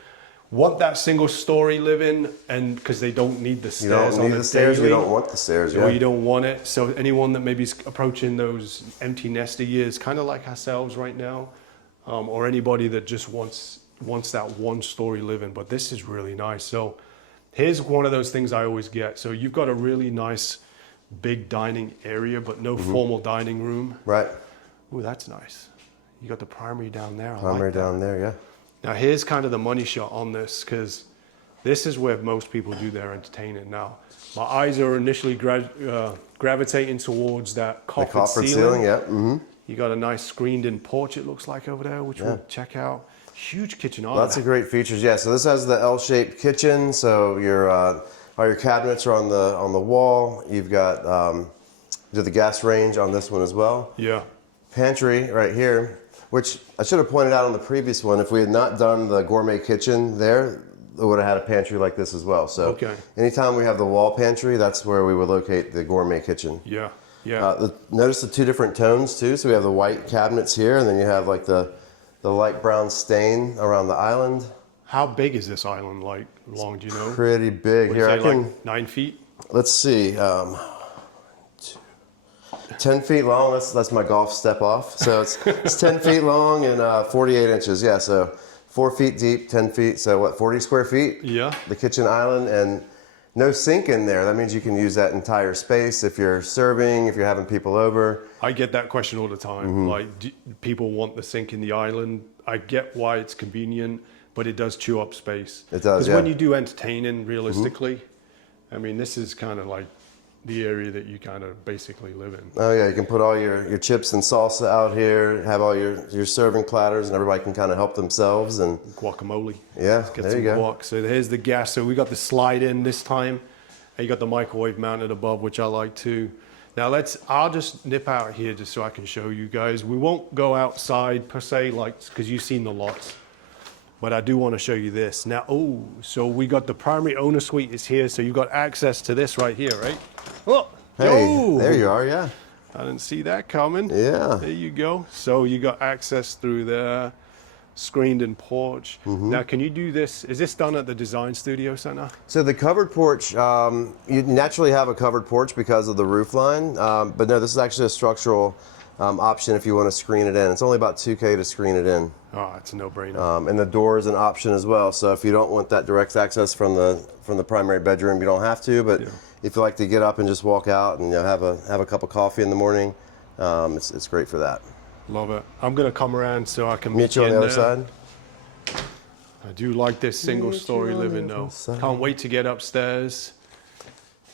want that 1 story living, and because they don't need the stairs. You don't need the stairs. You don't want the stairs. Or you don't want it. So anyone that maybe is approaching those empty nester years, kind of like ourselves right now, or anybody that just wants that 1 story living. But this is really nice. So here's one of those things I always get. So you've got a really nice big dining area, but no formal dining room. Right. Ooh, that's nice. You got the primary down there. I Primary like that. down there, yeah. Now here's kind of the money shot on this, because this is where most people do their entertaining now. My eyes are initially gravitating towards that coffered ceiling. Yeah. Mm-hmm. You got a nice screened-in porch, it looks like over there, which we'll check out. Huge kitchen. Lots of great features. Yeah. So this has the L-shaped kitchen. So your all your cabinets are on the wall. You've got the gas range on this one as well. Yeah. Pantry right here, which I should have pointed out on the previous one. If we had not done the gourmet kitchen there, it would have had a pantry like this as well. So anytime we have the wall pantry, that's where we would locate the gourmet kitchen. Yeah, yeah. Notice the two different tones too. So we have the white cabinets here, and then you have like the light brown stain around the island. How big is this island? Like long, do you know? Pretty big. Here I can. Like 9 feet. Let's see. 10 feet long. That's my golf step off. So it's 10 feet long and 48 inches. Yeah. So 4 feet deep, 10 feet. So what? 40 square feet. Yeah. The kitchen island, and no sink in there. That means you can use that entire space if you're serving, if you're having people over. I get that question all the time. Like, people want the sink in the island. I get why it's convenient, but it does chew up space. It does, Because yeah. when you do entertaining, realistically, I mean, this is kind of like the area that you kind of basically live in. Oh yeah, you can put all your chips and salsa out here, have all your serving platters, and everybody can kind of help themselves. And Guacamole. yeah, Let's get there some you go. guac. So here's the gas. So we got the slide in this time, and you got the microwave mounted above, which I like too. Now I'll just nip out here just so I can show you guys. We won't go outside per se, like, because you've seen the lots. But I do want to show you this. Now, so we got the primary owner suite is here, so you've got access to this right here, right? Oh, Hey, there you are, yeah. I didn't see that coming. Yeah. There you go. So you got access through there, screened in porch. Now, can you do this? Is this done at the Design Studio Center? So the covered porch, you naturally have a covered porch because of the roof line, but no, this is actually a structural option if you want to screen it in. It's only about $2K to screen it in. Oh, it's a no-brainer. And the door is an option as well. So if you don't want that direct access from the primary bedroom, you don't have to. But if you like to get up and just walk out and have a cup of coffee in the morning, it's great for that. Love it. I'm gonna come around so I can Meet you on the other side. I do like this single-story living though. Can't wait to get upstairs.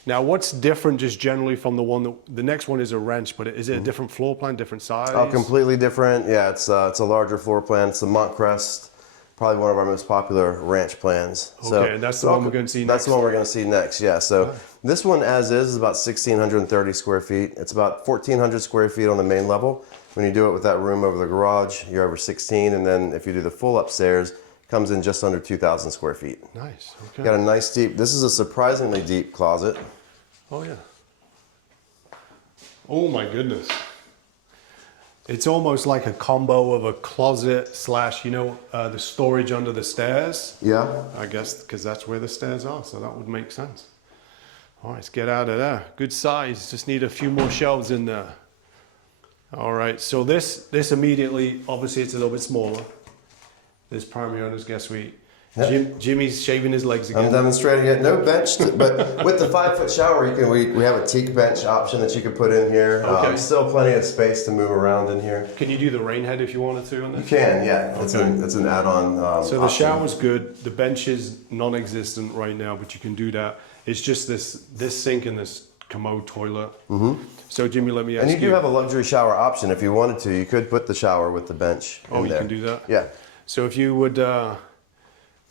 Now, what's different just generally from the next one is a ranch, but is it a different floor plan, different size? Oh, completely different. Yeah, it's a larger floor plan. It's the Montcrest, probably one of our most popular ranch plans. Okay, and that's the one we're going to see next. That's the one we're going to see next. Yeah. So this one, as is about 1,630 square feet. It's about 1,400 square feet on the main level. When you do it with that room over the garage, you're over 16, and then if you do the full upstairs, it comes in just under 2,000 square feet. Nice. Okay. Got a nice deep. This is a surprisingly deep closet. Oh yeah. Oh my goodness. It's almost like a combo of a closet / the storage under the stairs. Yeah. I guess because that's where the stairs are, so that would make sense. All right, let's get out of there. Good size. Just need a few more shelves in there. All right, so this immediately, obviously it's a little bit smaller. This primary owner's guest suite. Jimmy's shaving his legs again. I'm demonstrating it. No bench, but with the 5-foot shower, we have a teak bench option that you can put in here. Okay. Still plenty of space to move around in here. Can you do the rain head if you wanted to on this? You can, yeah. It's an add-on. So the option. shower's good. The bench is non-existent right now, but you can do that. It's just this sink and this commode toilet. So Jimmy, let me ask you. And you do have a luxury shower option if you wanted to. You could put the shower with the bench. Oh, in there. You can do that? Yeah. So if you would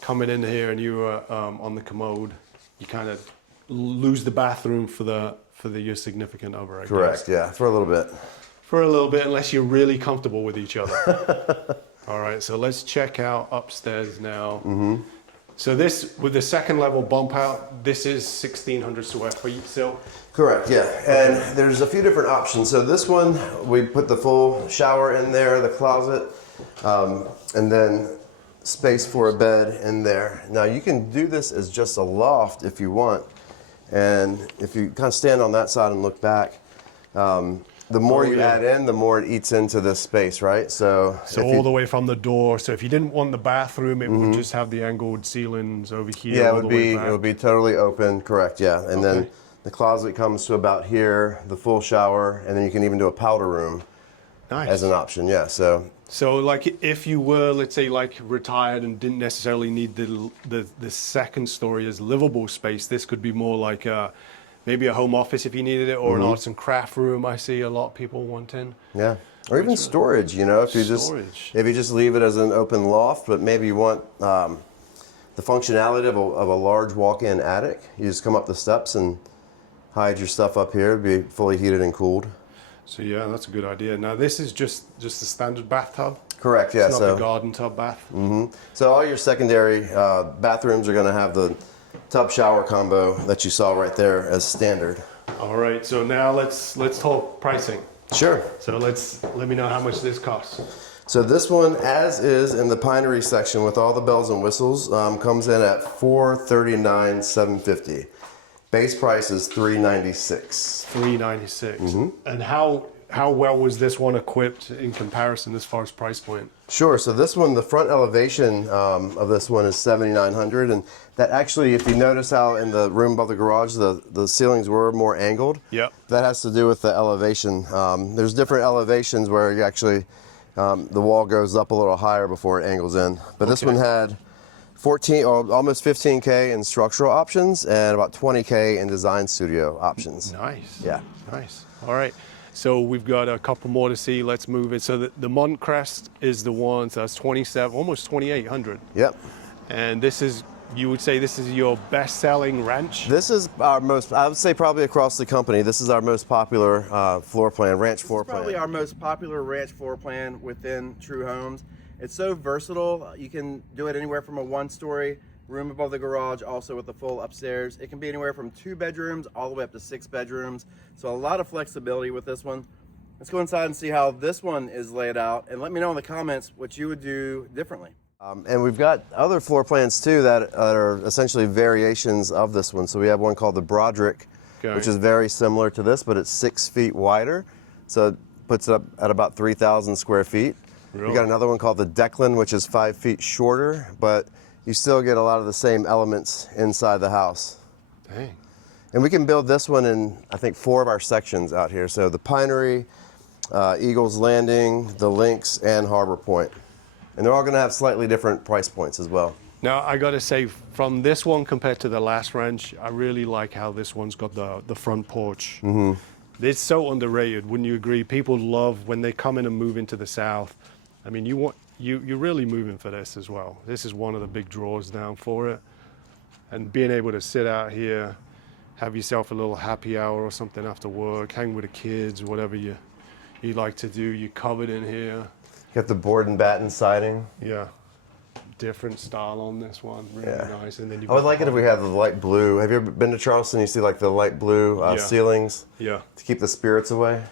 come in here and you were on the commode, you kind of lose the bathroom for your significant other, I guess. Correct, yeah, for a little bit. For a little bit, unless you're really comfortable with each other. All right, so let's check out upstairs now. So this, with the second level bump out, this is 1,600 square feet still? Correct, yeah. And there's a few different options. So this one, we put the full shower in there, the closet, and then space for a bed in there. Now you can do this as just a loft if you want. And if you kind of stand on that side and look back, the more you add in, the more it eats into this space, right? So all the way from the door. So if you didn't want the bathroom, it would just have the angled ceilings over here. Yeah, it would be totally open, correct, yeah. And then the closet comes to about here, the full shower, and then you can even do a powder room Nice. as an option. Yeah. So like if you were, let's say, like retired and didn't necessarily need the second story as livable space, this could be more like maybe a home office if you needed it, or an arts and craft room. I see a lot of people wanting. Yeah. Or even storage, you know, if you just leave it as an open loft, but maybe you want the functionality of a large walk-in attic. You just come up the steps and hide your stuff up here. It'd be fully heated and cooled. So yeah, that's a good idea. Now this is just a standard bathtub. Correct. Yeah. It's not the garden tub bath. So all your secondary bathrooms are going to have the tub shower combo that you saw right there as standard. All right. So now let's talk pricing. Sure. So let me know how much this costs. So this one, as is in the pinery section with all the bells and whistles, comes in at $439,750. Base price is $396. $396. And how well was this one equipped in comparison as far as price point? Sure. So this one, the front elevation of this one is 7,900, and that actually, if you notice how in the room above the garage, the ceilings were more angled. Yep. That has to do with the elevation. There's different elevations where you actually the wall goes up a little higher before it angles in. But this one had almost 15K in structural options and about 20K in design studio options. Nice. Yeah. Nice. All right. So we've got a couple more to see. Let's move it. So the Montcrest is the one, so that's 27, almost 2,800. Yep. And this is, you would say this is your best-selling ranch? This is our most, I would say probably across the company, this is our most popular floor plan, ranch floor plan. Probably our most popular ranch floor plan within True Homes. It's so versatile. You can do it anywhere from a one-story room above the garage, also with the full upstairs. It can be anywhere from 2 bedrooms all the way up to 6 bedrooms. So a lot of flexibility with this one. Let's go inside and see how this one is laid out, and let me know in the comments what you would do differently. And we've got other floor plans too that are essentially variations of this one. So we have one called the Broderick, which is very similar to this, but it's 6 feet wider. So it puts it up at about 3,000 square feet. Really? We got another one called the Declan, which is 5 feet shorter, but you still get a lot of the same elements inside the house. Dang. And we can build this one in, I think, 4 of our sections out here. So the Pinery, Eagles Landing, the Links, and Harbor Point. And they're all going to have slightly different price points as well. Now, I got to say, from this one compared to the last ranch, I really like how this one's got the front porch. Mm-hmm. It's so underrated, wouldn't you agree? People love when they come in and move into the South. I mean, you're really moving for this as well. This is one of the big draws down for it. And being able to sit out here, have yourself a little happy hour or something after work, hang with the kids, whatever you like to do. You're covered in here. Got the board and batten siding. Yeah. Different style on this one. Really nice. And then I would like it if we had the light blue. Have you ever been to Charleston? You see like the light blue ceilings? Yeah. To keep the spirits away?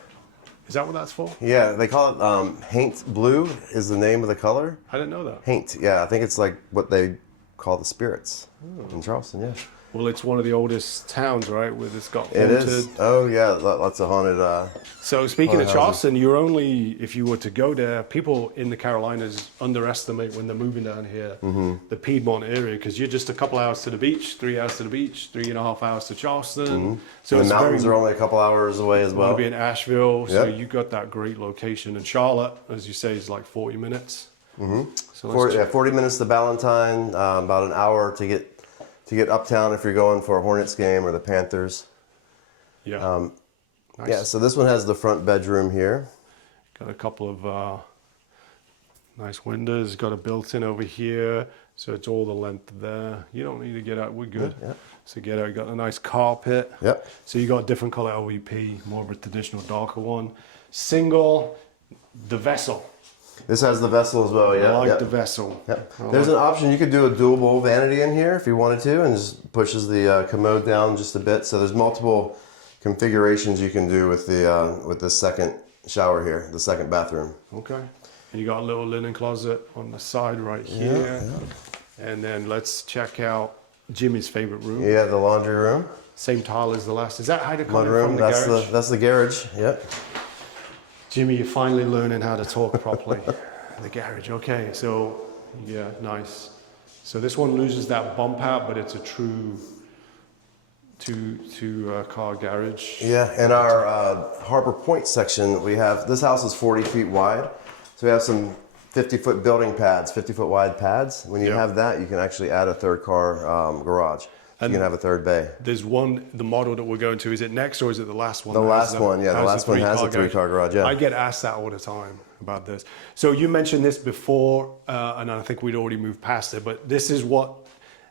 Is that what that's for? Yeah, they call it haint blue is the name of the color. I didn't know that. Haint, yeah. I think it's like what they call the spirits in Charleston, yeah. Well, it's one of the oldest towns, right? Where it's got haunted. It is. Oh, yeah, lots of haunted. So speaking of houses. Charleston, you're only, if you were to go there, people in the Carolinas underestimate when they're moving down here, the Piedmont area, because you're just a couple hours to the beach, 3 hours to the beach, 3.5 hours to Charleston. So the mountains are only a couple hours away as well. Be in Asheville, so you got that great location. And Charlotte, as you say, is like 40 minutes. So 40 minutes to Ballantyne, about an hour to get uptown if you're going for a Hornets game or the Panthers. Yeah. Nice. Yeah, so this one has the front bedroom here. Got a couple of nice windows. Got a built-in over here, so it's all the length there. You don't need to get out. We're good. Yeah. So get out. Got a nice carpet. Yep. So you got different color LVP, more of a traditional darker one. Single, the vessel. This has the vessel as well, yeah. I like the vessel. Yep. There's an option. You could do a doable vanity in here if you wanted to, and just pushes the commode down just a bit. So there's multiple configurations you can do with the second shower here, the second bathroom. Okay. And you got a little linen closet on the side right here. Yeah. And then let's check out Jimmy's favorite room. Yeah, the laundry room. Same tile as the last. Is that how to come in room. from the garage? That's the garage. Yep. Jimmy, you're finally learning how to talk properly. The garage, okay. So, yeah, nice. So this one loses that bump out, but it's a true two car garage. Yeah, in our Harbor Point section, we have, this house is 40 feet wide. So we have some 50-foot building pads, 50-foot wide pads. When you have that, you can actually add a third car garage. So you can have a third bay. There's one, the model that we're going to, is it next or is it the last one? The last one, yeah. The last one has a three-car garage, yeah. I get asked that all the time about this. So you mentioned this before, and I think we'd already moved past it, but this is what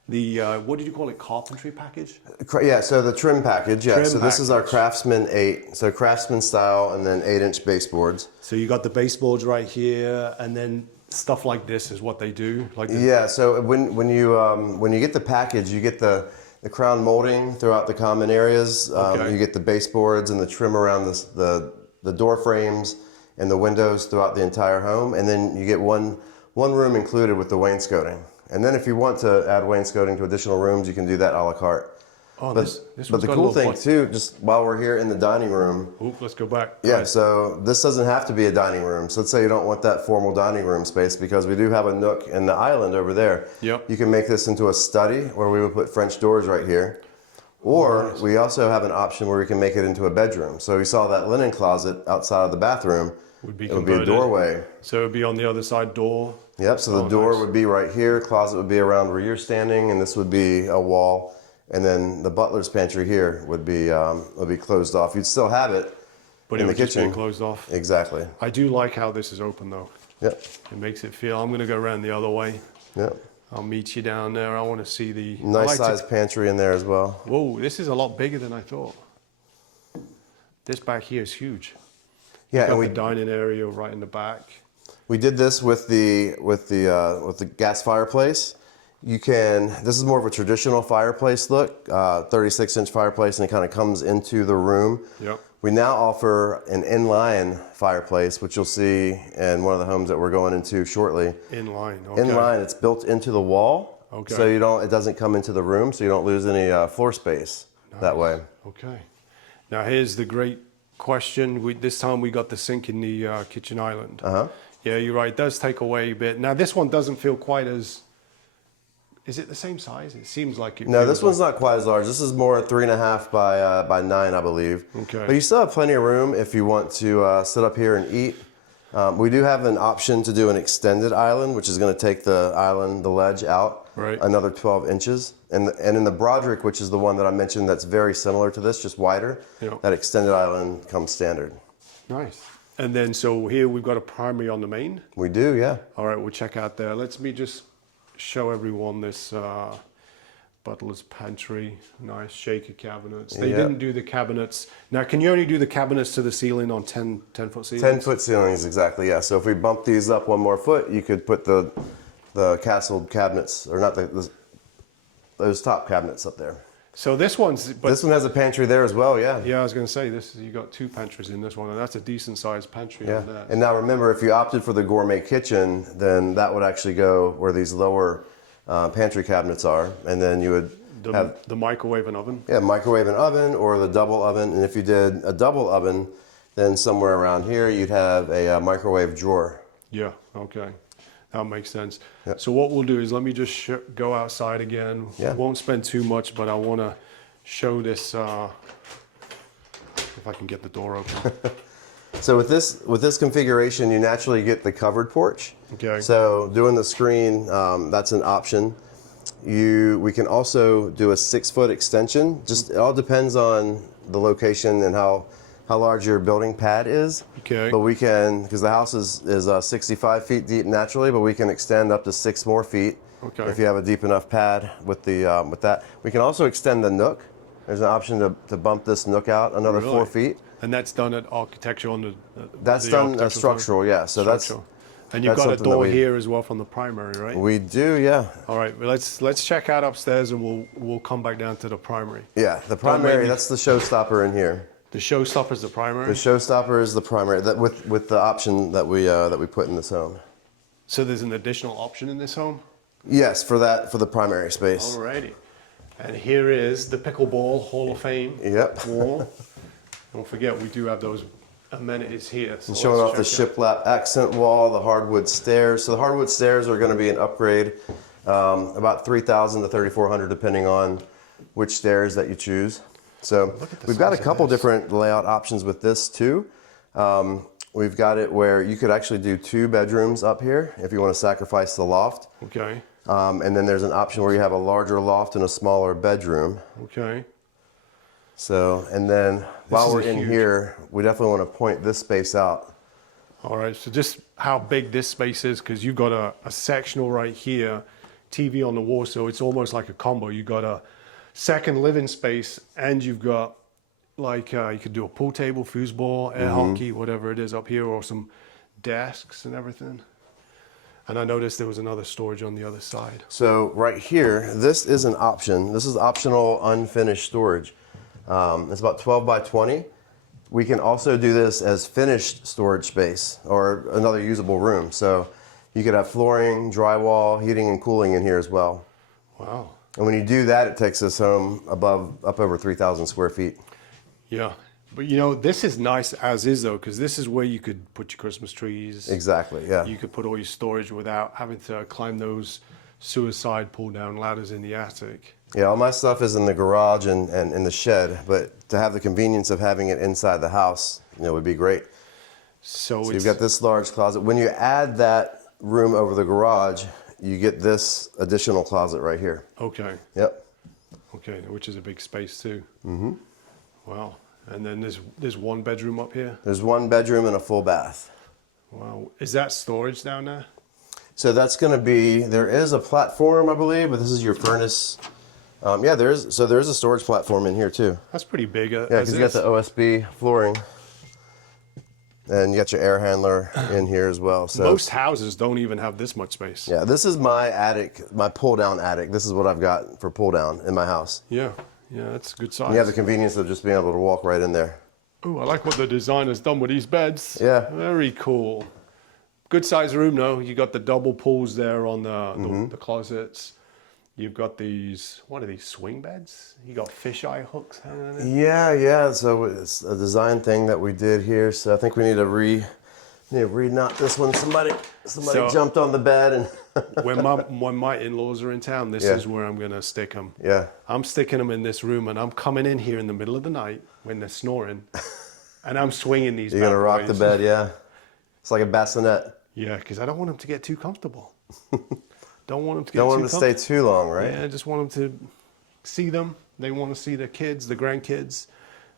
the, what did you call it, carpentry package? Yeah, so the trim package, yeah. Trim so this is our package. Craftsman 8. So Craftsman style and then 8-inch baseboards. So you got the baseboards right here, and then stuff like this is what they do? Like Yeah, so when you get the package, you get the crown molding throughout the common areas. Okay. You get the baseboards and the trim around the door frames and the windows throughout the entire home. And then you get one room included with the wainscoting. And then if you want to add wainscoting to additional rooms, you can do that a la carte. Oh, But, this but one's the got a cool little thing too, just while we're here in the dining room, let's go back. yeah, so this doesn't have to be a dining room. So let's say you don't want that formal dining room space, because we do have a nook in the island over there. Yep. You can make this into a study where we would put French doors right here. Or nice. we also have an option where we can make it into a bedroom. So we saw that linen closet outside of the bathroom. It would be a converted. doorway. So it would be on the other side door. Yep, so the door would be right here, closet would be around where you're standing, and this would be a wall. And then the butler's pantry here would be closed off. You'd still have it But in it the would just kitchen. be closed off. Exactly. I do like how this is open though. Yep. It makes it feel, I'm going to go around the other way. Yep. I'll meet you down there. I want to see the... Nice sized pantry in there as well. Whoa, this is a lot bigger than I thought. This back here is huge. Yeah, Got and the dining area right in the back. we did this with the gas fireplace. You can. This is more of a traditional fireplace look, 36-inch fireplace, and it kind of comes into the room. Yep. We now offer an inline fireplace, which you'll see in one of the homes that we're going into shortly. Inline, okay. Inline, it's built into the wall, Okay. so it doesn't come into the room, so you don't lose any floor space that way. Okay. Now here's the great question. This time we got the sink in the kitchen island. Uh-huh. Yeah, you're right. It does take away a bit. Now this one doesn't feel quite as... Is it the same size? It seems like it. No, this one's not quite as large. This is more 3.5 by 9, I believe. Okay. But you still have plenty of room if you want to sit up here and eat. We do have an option to do an extended island, which is going to take the island, the ledge out another 12 inches. And in the Broderick, which is the one that I mentioned that's very similar to this, just wider, that extended island comes standard. Nice. And then, so here we've got a primary on the main. We do, yeah. All right, we'll check out there. Let me just show everyone this butler's pantry. Nice shaker cabinets. They didn't do the cabinets. Now, can you only do the cabinets to the ceiling on 10-foot ceilings? 10-foot ceilings, exactly, yeah. So if we bump these up one more foot, you could put the castled cabinets, or not those top cabinets up there. So this one's... This one has a pantry there as well, yeah. Yeah, I was going to say, you got two pantries in this one, and that's a decent-sized pantry on that. And now remember, if you opted for the gourmet kitchen, then that would actually go where these lower pantry cabinets are, and then you would have the microwave and oven? Yeah, microwave and oven, or the double oven. And if you did a double oven, then somewhere around here you'd have a microwave drawer. Yeah, okay. That makes sense. Yep. So what we'll do is let me just go outside again. Yeah. Won't spend too much, but I want to show this, if I can get the door open. So with this configuration, you naturally get the covered porch. Okay. So doing the screen, that's an option. We can also do a 6-foot extension. Just it all depends on the location and how large your building pad is. Okay. But we can, because the house is 65 feet deep naturally, but we can extend up to 6 more feet. Okay. If you have a deep enough pad with that. We can also extend the nook. There's an option to bump this nook out another 4 feet. And that's done at architecture on the That's done structural, yeah. So structural. And you've that's got a something that door here as well from the primary, right? We do, yeah. All right, well, let's check out upstairs, and we'll come back down to the primary. Yeah, the primary, that's the showstopper in here. The showstopper is the primary? The showstopper is the primary, with the option that we put in this home. So there's an additional option in this home? Yes, for the primary space. Alrighty. And here is the pickleball Hall of Fame wall. Don't forget, we do have those amenities here. So And showing off the shiplap accent wall, the hardwood stairs. So the hardwood stairs are going to be an upgrade, about $3,000 to $3,400 depending on which stairs that you choose. So we've got a size of couple this. different layout options with this too. We've got it where you could actually do 2 bedrooms up here if you want to sacrifice the loft. Okay. And then there's an option where you have a larger loft and a smaller bedroom. Okay. So, and then while is we're in huge. here, we definitely want to point this space out. All right, so just how big this space is, because you've got a sectional right here, TV on the wall, so it's almost like a combo. You've got a second living space, and you've got like, you could do a pool table, foosball, air hockey, whatever it is up here, or some desks and everything. And I noticed there was another storage on the other side. So right here, this is an option. This is optional unfinished storage. It's about 12 by 20. We can also do this as finished storage space or another usable room. So you could have flooring, drywall, heating and cooling in here as well. Wow. And when you do that, it takes us home up over 3,000 square feet. Yeah. But you know, this is nice as is though, because this is where you could put your Christmas trees. Exactly, yeah. You could put all your storage without having to climb those suicide pull down ladders in the attic. Yeah, all my stuff is in the garage and in the shed, but to have the convenience of having it inside the house, would be great. So You've got this large closet. When you add that room over the garage, you get this additional closet right here. Okay. Yep. Okay, which is a big space too. Mm-hmm. Wow. And then there's 1 bedroom up here. There's 1 bedroom and a full bath. Wow. Is that storage down there? So that's going to be, there is a platform, I believe, but this is your furnace. Yeah, there's a storage platform in here too. That's pretty big. Yeah, because you got the OSB flooring. And you got your air handler in here as well. So Most houses don't even have this much space. yeah, this is my attic, my pull down attic. This is what I've got for pull down in my house. Yeah. Yeah, that's a good size. And you have the convenience of just being able to walk right in there. Oh, I like what the designer's done with these beds. Yeah. Very cool. Good size room though. You got the double pulls there on the closets. You've got these, what are these, swing beds? You got fisheye hooks hanging in it? Yeah. So it's a design thing that we did here. So I think we need to re-knot this one. Somebody So- jumped on the bed and When my in-laws are in town, this Yeah. is where I'm going to stick them. yeah. I'm sticking them in this room, and I'm coming in here in the middle of the night when they're snoring, and I'm swinging these. You're gonna bad rock the boys. bed, yeah. It's like a bassinet. Yeah, because I don't want them to get too comfortable. Don't want them to get Don't too want them to stay too long, right? Yeah, I just want them to see them. They want to see their kids, the grandkids,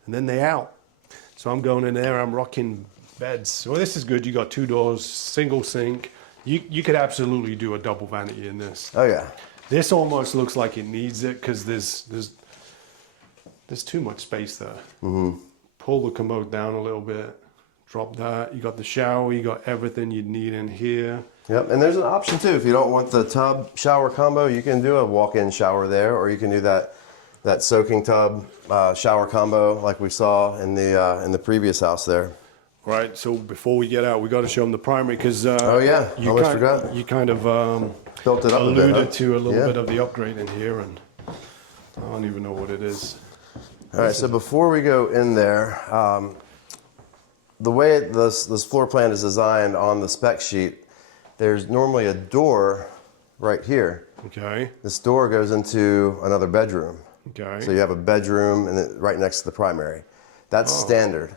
and then they out. So I'm going in there. I'm rocking beds. Well, this is good. You got 2 doors, single sink. You could absolutely do a double vanity in this. Oh yeah. This almost looks like it needs it because there's too much space there. Mm-hmm. Pull the commode down a little bit. Drop that. You got the shower. You got everything you'd need in here. Yep, and there's an option too. If you don't want the tub shower combo, you can do a walk-in shower there, or you can do that soaking tub shower combo like we saw in the previous house there. Right. So before we get out, we got to show them the primary because Oh yeah, almost forgot. You kind of Built it up a bit, alluded huh? to a little Yeah. bit of the upgrade in here, and I don't even know what it is. All right, so before we go in there, the way this floor plan is designed on the spec sheet, there's normally a door right here. Okay. This door goes into another bedroom. Okay. So you have a bedroom and it right next to the primary. That's standard.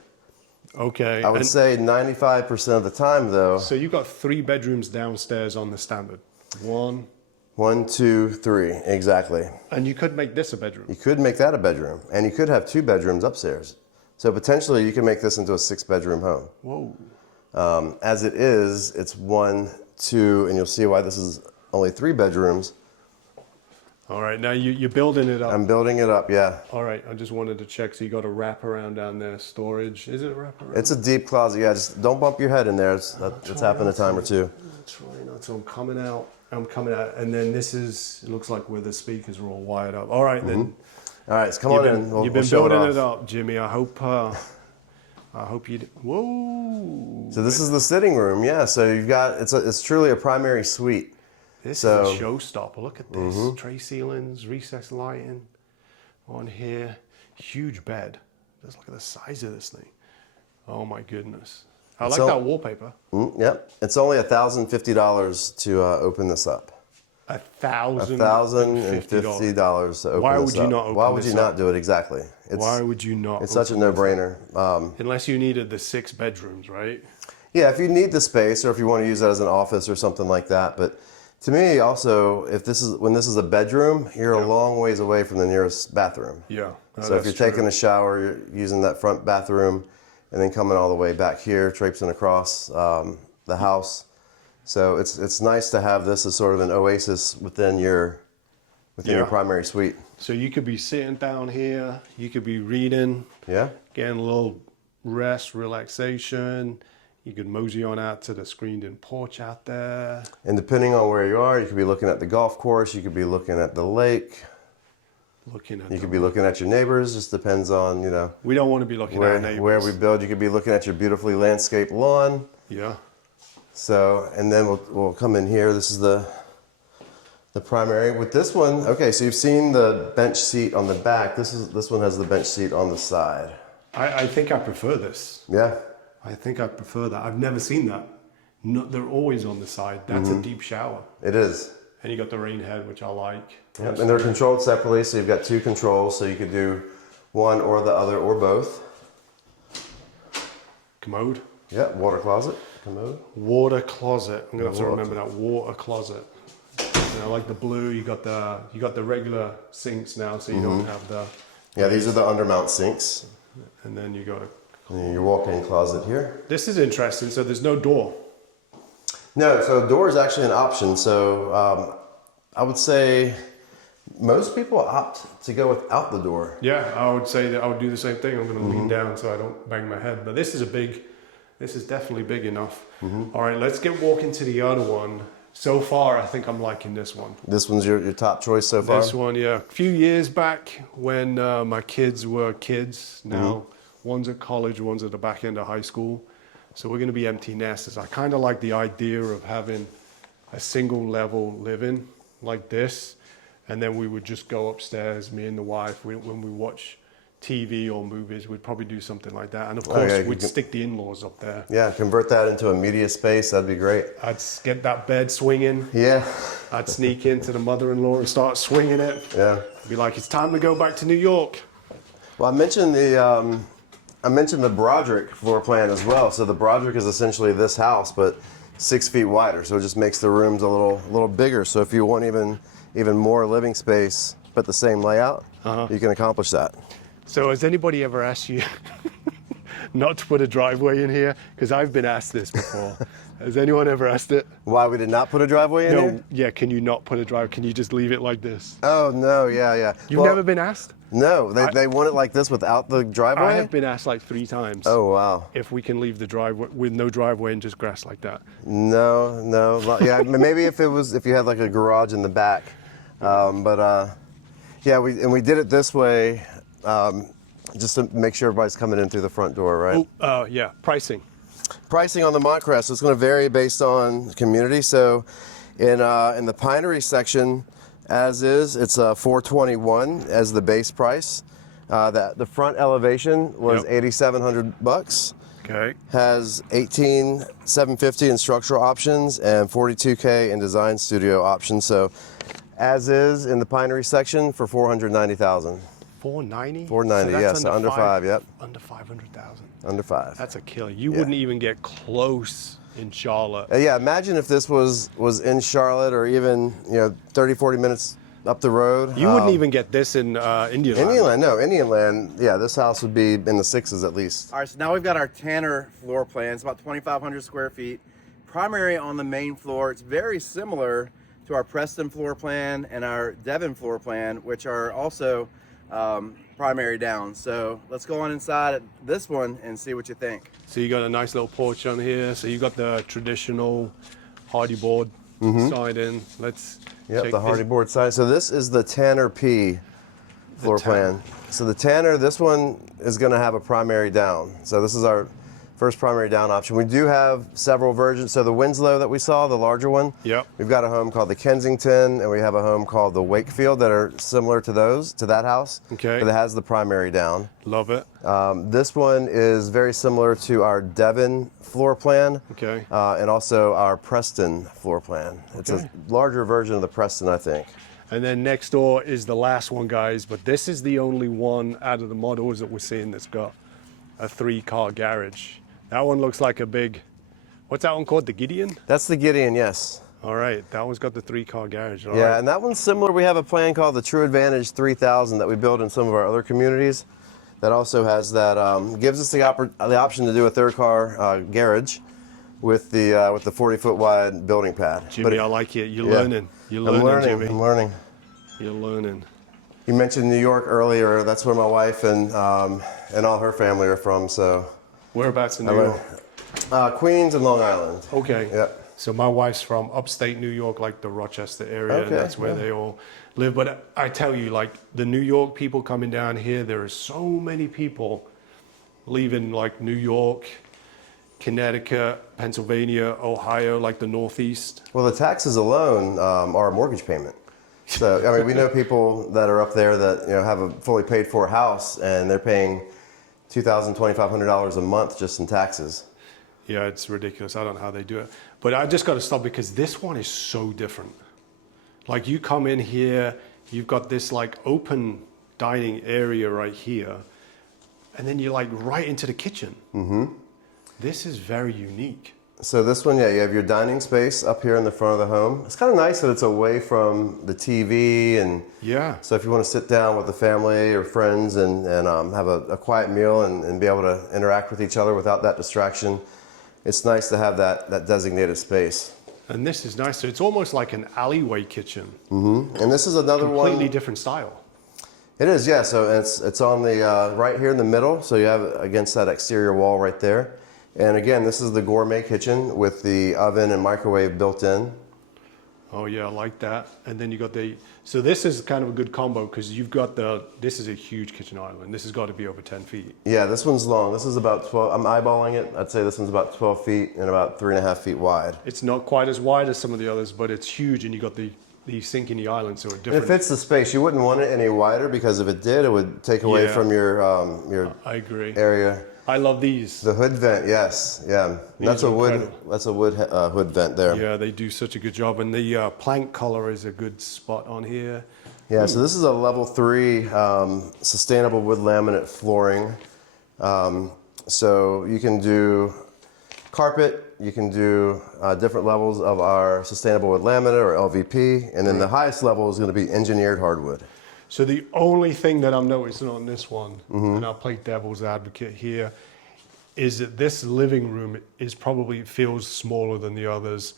Okay. I would say 95% of the time though, So you got 3 bedrooms downstairs on the standard. 1. 1, 2, 3, exactly. And you could make this a bedroom. You could make that a bedroom, and you could have 2 bedrooms upstairs. So potentially you can make this into a 6-bedroom home. Whoa. As it is, it's 1, 2, and you'll see why this is only 3 bedrooms. All right. Now you're building it up. I'm building it up, yeah. All right. I just wanted to check. So you got a wraparound down there, storage. Is it a wraparound? It's a deep closet, yeah. Just don't bump your head in there. It's happened a time or two. That's right. Not so I'm coming out, and then it looks like where the speakers are all wired up. All right, then. All right, so come on in. You've We'll been show building it it off. up, Jimmy. I hope you. Whoa. So this is the sitting room, yeah. So you've got it's truly a primary suite. This So- is a showstopper. Look at this. Tray ceilings, recessed lighting on here. Huge bed. Just look at the size of this thing. Oh my goodness. I like So- that wallpaper. Yep, it's only $1,050 to open this up. $1,050 to open Why this would you up. not open Why would this you up? not do it? Exactly. Why would you not? It's such a no-brainer. Unless you needed the 6 bedrooms, right? Yeah, if you need the space or if you want to use it as an office or something like that. But to me, also, when this is a bedroom, you're a long ways away from the nearest bathroom. Yeah. So if you're taking a shower, you're using that front bathroom and then coming all the way back here, traipsing across the house. So it's nice to have this as sort of an oasis within your primary suite. So you could be sitting down here, you could be reading, getting a little rest, relaxation. You could mosey on out to the screened-in porch out there. And depending on where you are, you could be looking at the golf course, you could be looking at the lake. You could be looking at your neighbors. Just depends on, We don't want to be looking at our neighbors. Where we build, you could be looking at your beautifully landscaped lawn. Yeah. So, and then we'll come in here. This is the primary. With this one, okay, so you've seen the bench seat on the back. This one has the bench seat on the side. I think I prefer this. Yeah. I think I prefer that. I've never seen that. They're always on the side. That's a deep shower. It is. And you got the rain head, which I like. Yep, and they're controlled separately, so you've got 2 controls, so you could do one or the other or both. Commode. Yep, water closet, commode. Water closet. I'm gonna have to remember that, water closet. And I like the blue. You got the regular sinks now, so you don't have the. Yeah, these are the undermount sinks. And then you got your walk-in closet here. This is interesting. So there's no door. No, so door is actually an option. So I would say most people opt to go without the door. Yeah, I would say that I would do the same thing. I'm going to lean down so I don't bang my head. But this is definitely big enough. All right, let's get walking to the other one. So far, I think I'm liking this one. This one's your top choice so far? This one, yeah. A few years back when my kids were kids, now one's at college, one's at the back end of high school. So we're going to be empty nesters. I kind of like the idea of having a single level living like this. And then we would just go upstairs, me and the wife, when we watch TV or movies, we'd probably do something like that. And of course, we'd stick the in-laws up there. Yeah, convert that into a media space. That'd be great. I'd get that bed swinging. Yeah. I'd sneak into the mother-in-law and start swinging it. Yeah. Be like, it's time to go back to New York. Well, I mentioned the Broderick floor plan as well. So the Broderick is essentially this house, but 6 feet wider. So it just makes the rooms a little bigger. So if you want even more living space, but the same layout, you can accomplish that. So has anybody ever asked you not to put a driveway in here? Because I've been asked this before. Has anyone ever asked it? Why we did not put a driveway in here? Yeah, can you not put a driveway? Can you just leave it like this? Oh, no, yeah. You've never been asked? No, they want it like this without the driveway? I have been asked like 3 times. Oh, wow. If we can leave the driveway with no driveway and just grass like that. No. Yeah, maybe if you had like a garage in the back. Yeah, we did it this way just to make sure everybody's coming in through the front door, right? Oh, yeah. Pricing on the Montcrest, it's going to vary based on community. So in the Pinery section, as is, it's $421 as the base price. The front elevation was $8,700. Okay. Has $18,750 in structural options and $42K in design studio options. So as is in the Pinery section for $490,000. $490? $490, yes, under 5, yep. Under 500,000. Under 5. That's a killer. You wouldn't even get close in Charlotte. Yeah, imagine if this was in Charlotte or even 30, 40 minutes up the road. You wouldn't even get this in Indian Land. Indian Land, yeah, this house would be in the 6s at least. All right, so now we've got our Tanner floor plan. It's about 2,500 square feet. Primary on the main floor. It's very similar to our Preston floor plan and our Devon floor plan, which are also primary down. So let's go on inside this one and see what you think. So you got a nice little porch on here. So you got the traditional hardy board siding. Yep, the hardy board side. So this is the Tanner P floor plan. So the Tanner, this one is going to have a primary down. So this is our First primary down option. We do have several versions. So the Winslow that we saw, the larger one. Yep. We've got a home called the Kensington, and we have a home called the Wakefield that are similar to that house. Okay. But it has the primary down. Love it. This one is very similar to our Devon floor plan. Okay. And also our Preston floor plan. It's a larger version of the Preston, I think. And then next door is the last one, guys, but this is the only one out of the models that we're seeing that's got a 3-car garage. That one looks like a big, what's that one called, the Gideon? That's the Gideon, yes. All right, that one's got the 3-car garage. All Yeah, right. and that one's similar. We have a plan called the True Advantage 3000 that we build in some of our other communities. That also has that, gives us the option to do a 3rd-car garage with the 40-foot wide building pad. Jimmy, I like it. You're learning. You're learning, Jimmy. I'm learning. You're learning. You mentioned New York earlier. That's where my wife and all her family are from. So Whereabouts in New York? Queens and Long Island. Okay. Yep. So my wife's from upstate New York, like the Rochester area, Okay, and that's where they all live. But I tell you, like the New York people coming down here, there are so many people leaving like New York, Connecticut, Pennsylvania, Ohio, like the Northeast. Well, the taxes alone are a mortgage payment. So I mean, we know people that are up there that have a fully paid for house, and they're paying $2,000, $2,500 a month just in taxes. Yeah, it's ridiculous. I don't know how they do it. But I just got to stop because this one is so different. Like you come in here, you've got this like open dining area right here, and then you're like right into the kitchen. Mm-hmm. This is very unique. So this one, yeah, you have your dining space up here in the front of the home. It's kind of nice that it's away from the TV, and Yeah. so if you want to sit down with the family or friends and have a quiet meal and be able to interact with each other without that distraction, it's nice to have that designated space. And this is nice. So it's almost like an alleyway kitchen. Mm-hmm. And this is another Completely one. different style. It is, yeah. So it's on the right here in the middle. So you have it against that exterior wall right there. And again, this is the gourmet kitchen with the oven and microwave built in. Oh yeah, I like that. And then you got so this is kind of a good combo because you've got this is a huge kitchen island. This has got to be over 10 feet. Yeah, this one's long. This is about 12, I'm eyeballing it. I'd say this one's about 12 feet and about 3.5 feet wide. It's not quite as wide as some of the others, but it's huge, and you got the sink in the island, so it's And different. it fits the space. You wouldn't want it any wider because if it did, it would take away Yeah. from your I agree. area. I love these. The hood vent, yes, yeah. That's are a wood. incredible. That's a wood hood vent there. Yeah, they do such a good job, and the plank color is a good spot on here. Yeah, so this is a level 3 sustainable wood laminate flooring. So you can do carpet, you can do different levels of our sustainable wood laminate or LVP, and then the highest level is going to be engineered hardwood. So the only thing that I'm noticing on this one, and I'll play devil's advocate here, is that this living room feels smaller than the others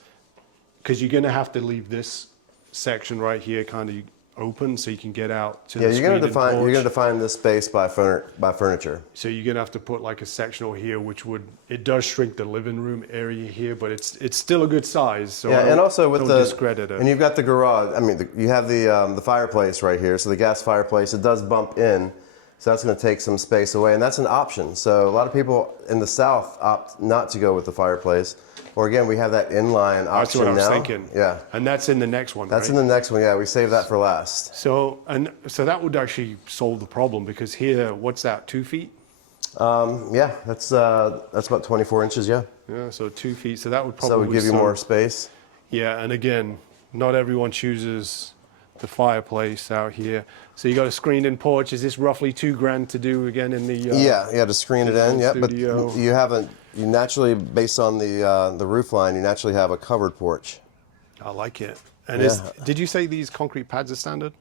because you're going to have to leave this section right here kind of open so you can get out to the Yeah, you're screened-in going to porch. define this space by furniture. So you're gonna have to put like a sectional here, which it does shrink the living room area here, but it's still a good size. So Yeah, and also with don't discredit it. and you've got the garage. I mean, you have the fireplace right here. So the gas fireplace, it does bump in, so that's going to take some space away, and that's an option. So a lot of people in the South opt not to go with the fireplace. Or again, we have that inline option now. That's what I was thinking. Yeah, And that's in the next one, that's right? in the next one. Yeah, we saved that for last. So that would actually solve the problem because here, what's that, 2 feet? Yeah, that's about 24 inches. Yeah, Yeah, so 2 feet. So that would so probably it would give you more space. Yeah, and again, not everyone chooses the fireplace out here. So you got a screened-in porch. Is this roughly $2,000 to do again in the? Yeah, to screen it in. Yeah, but studio. you naturally, based on the roof line, you naturally have a covered porch. I like it. And Yeah. did you say these concrete pads are standard?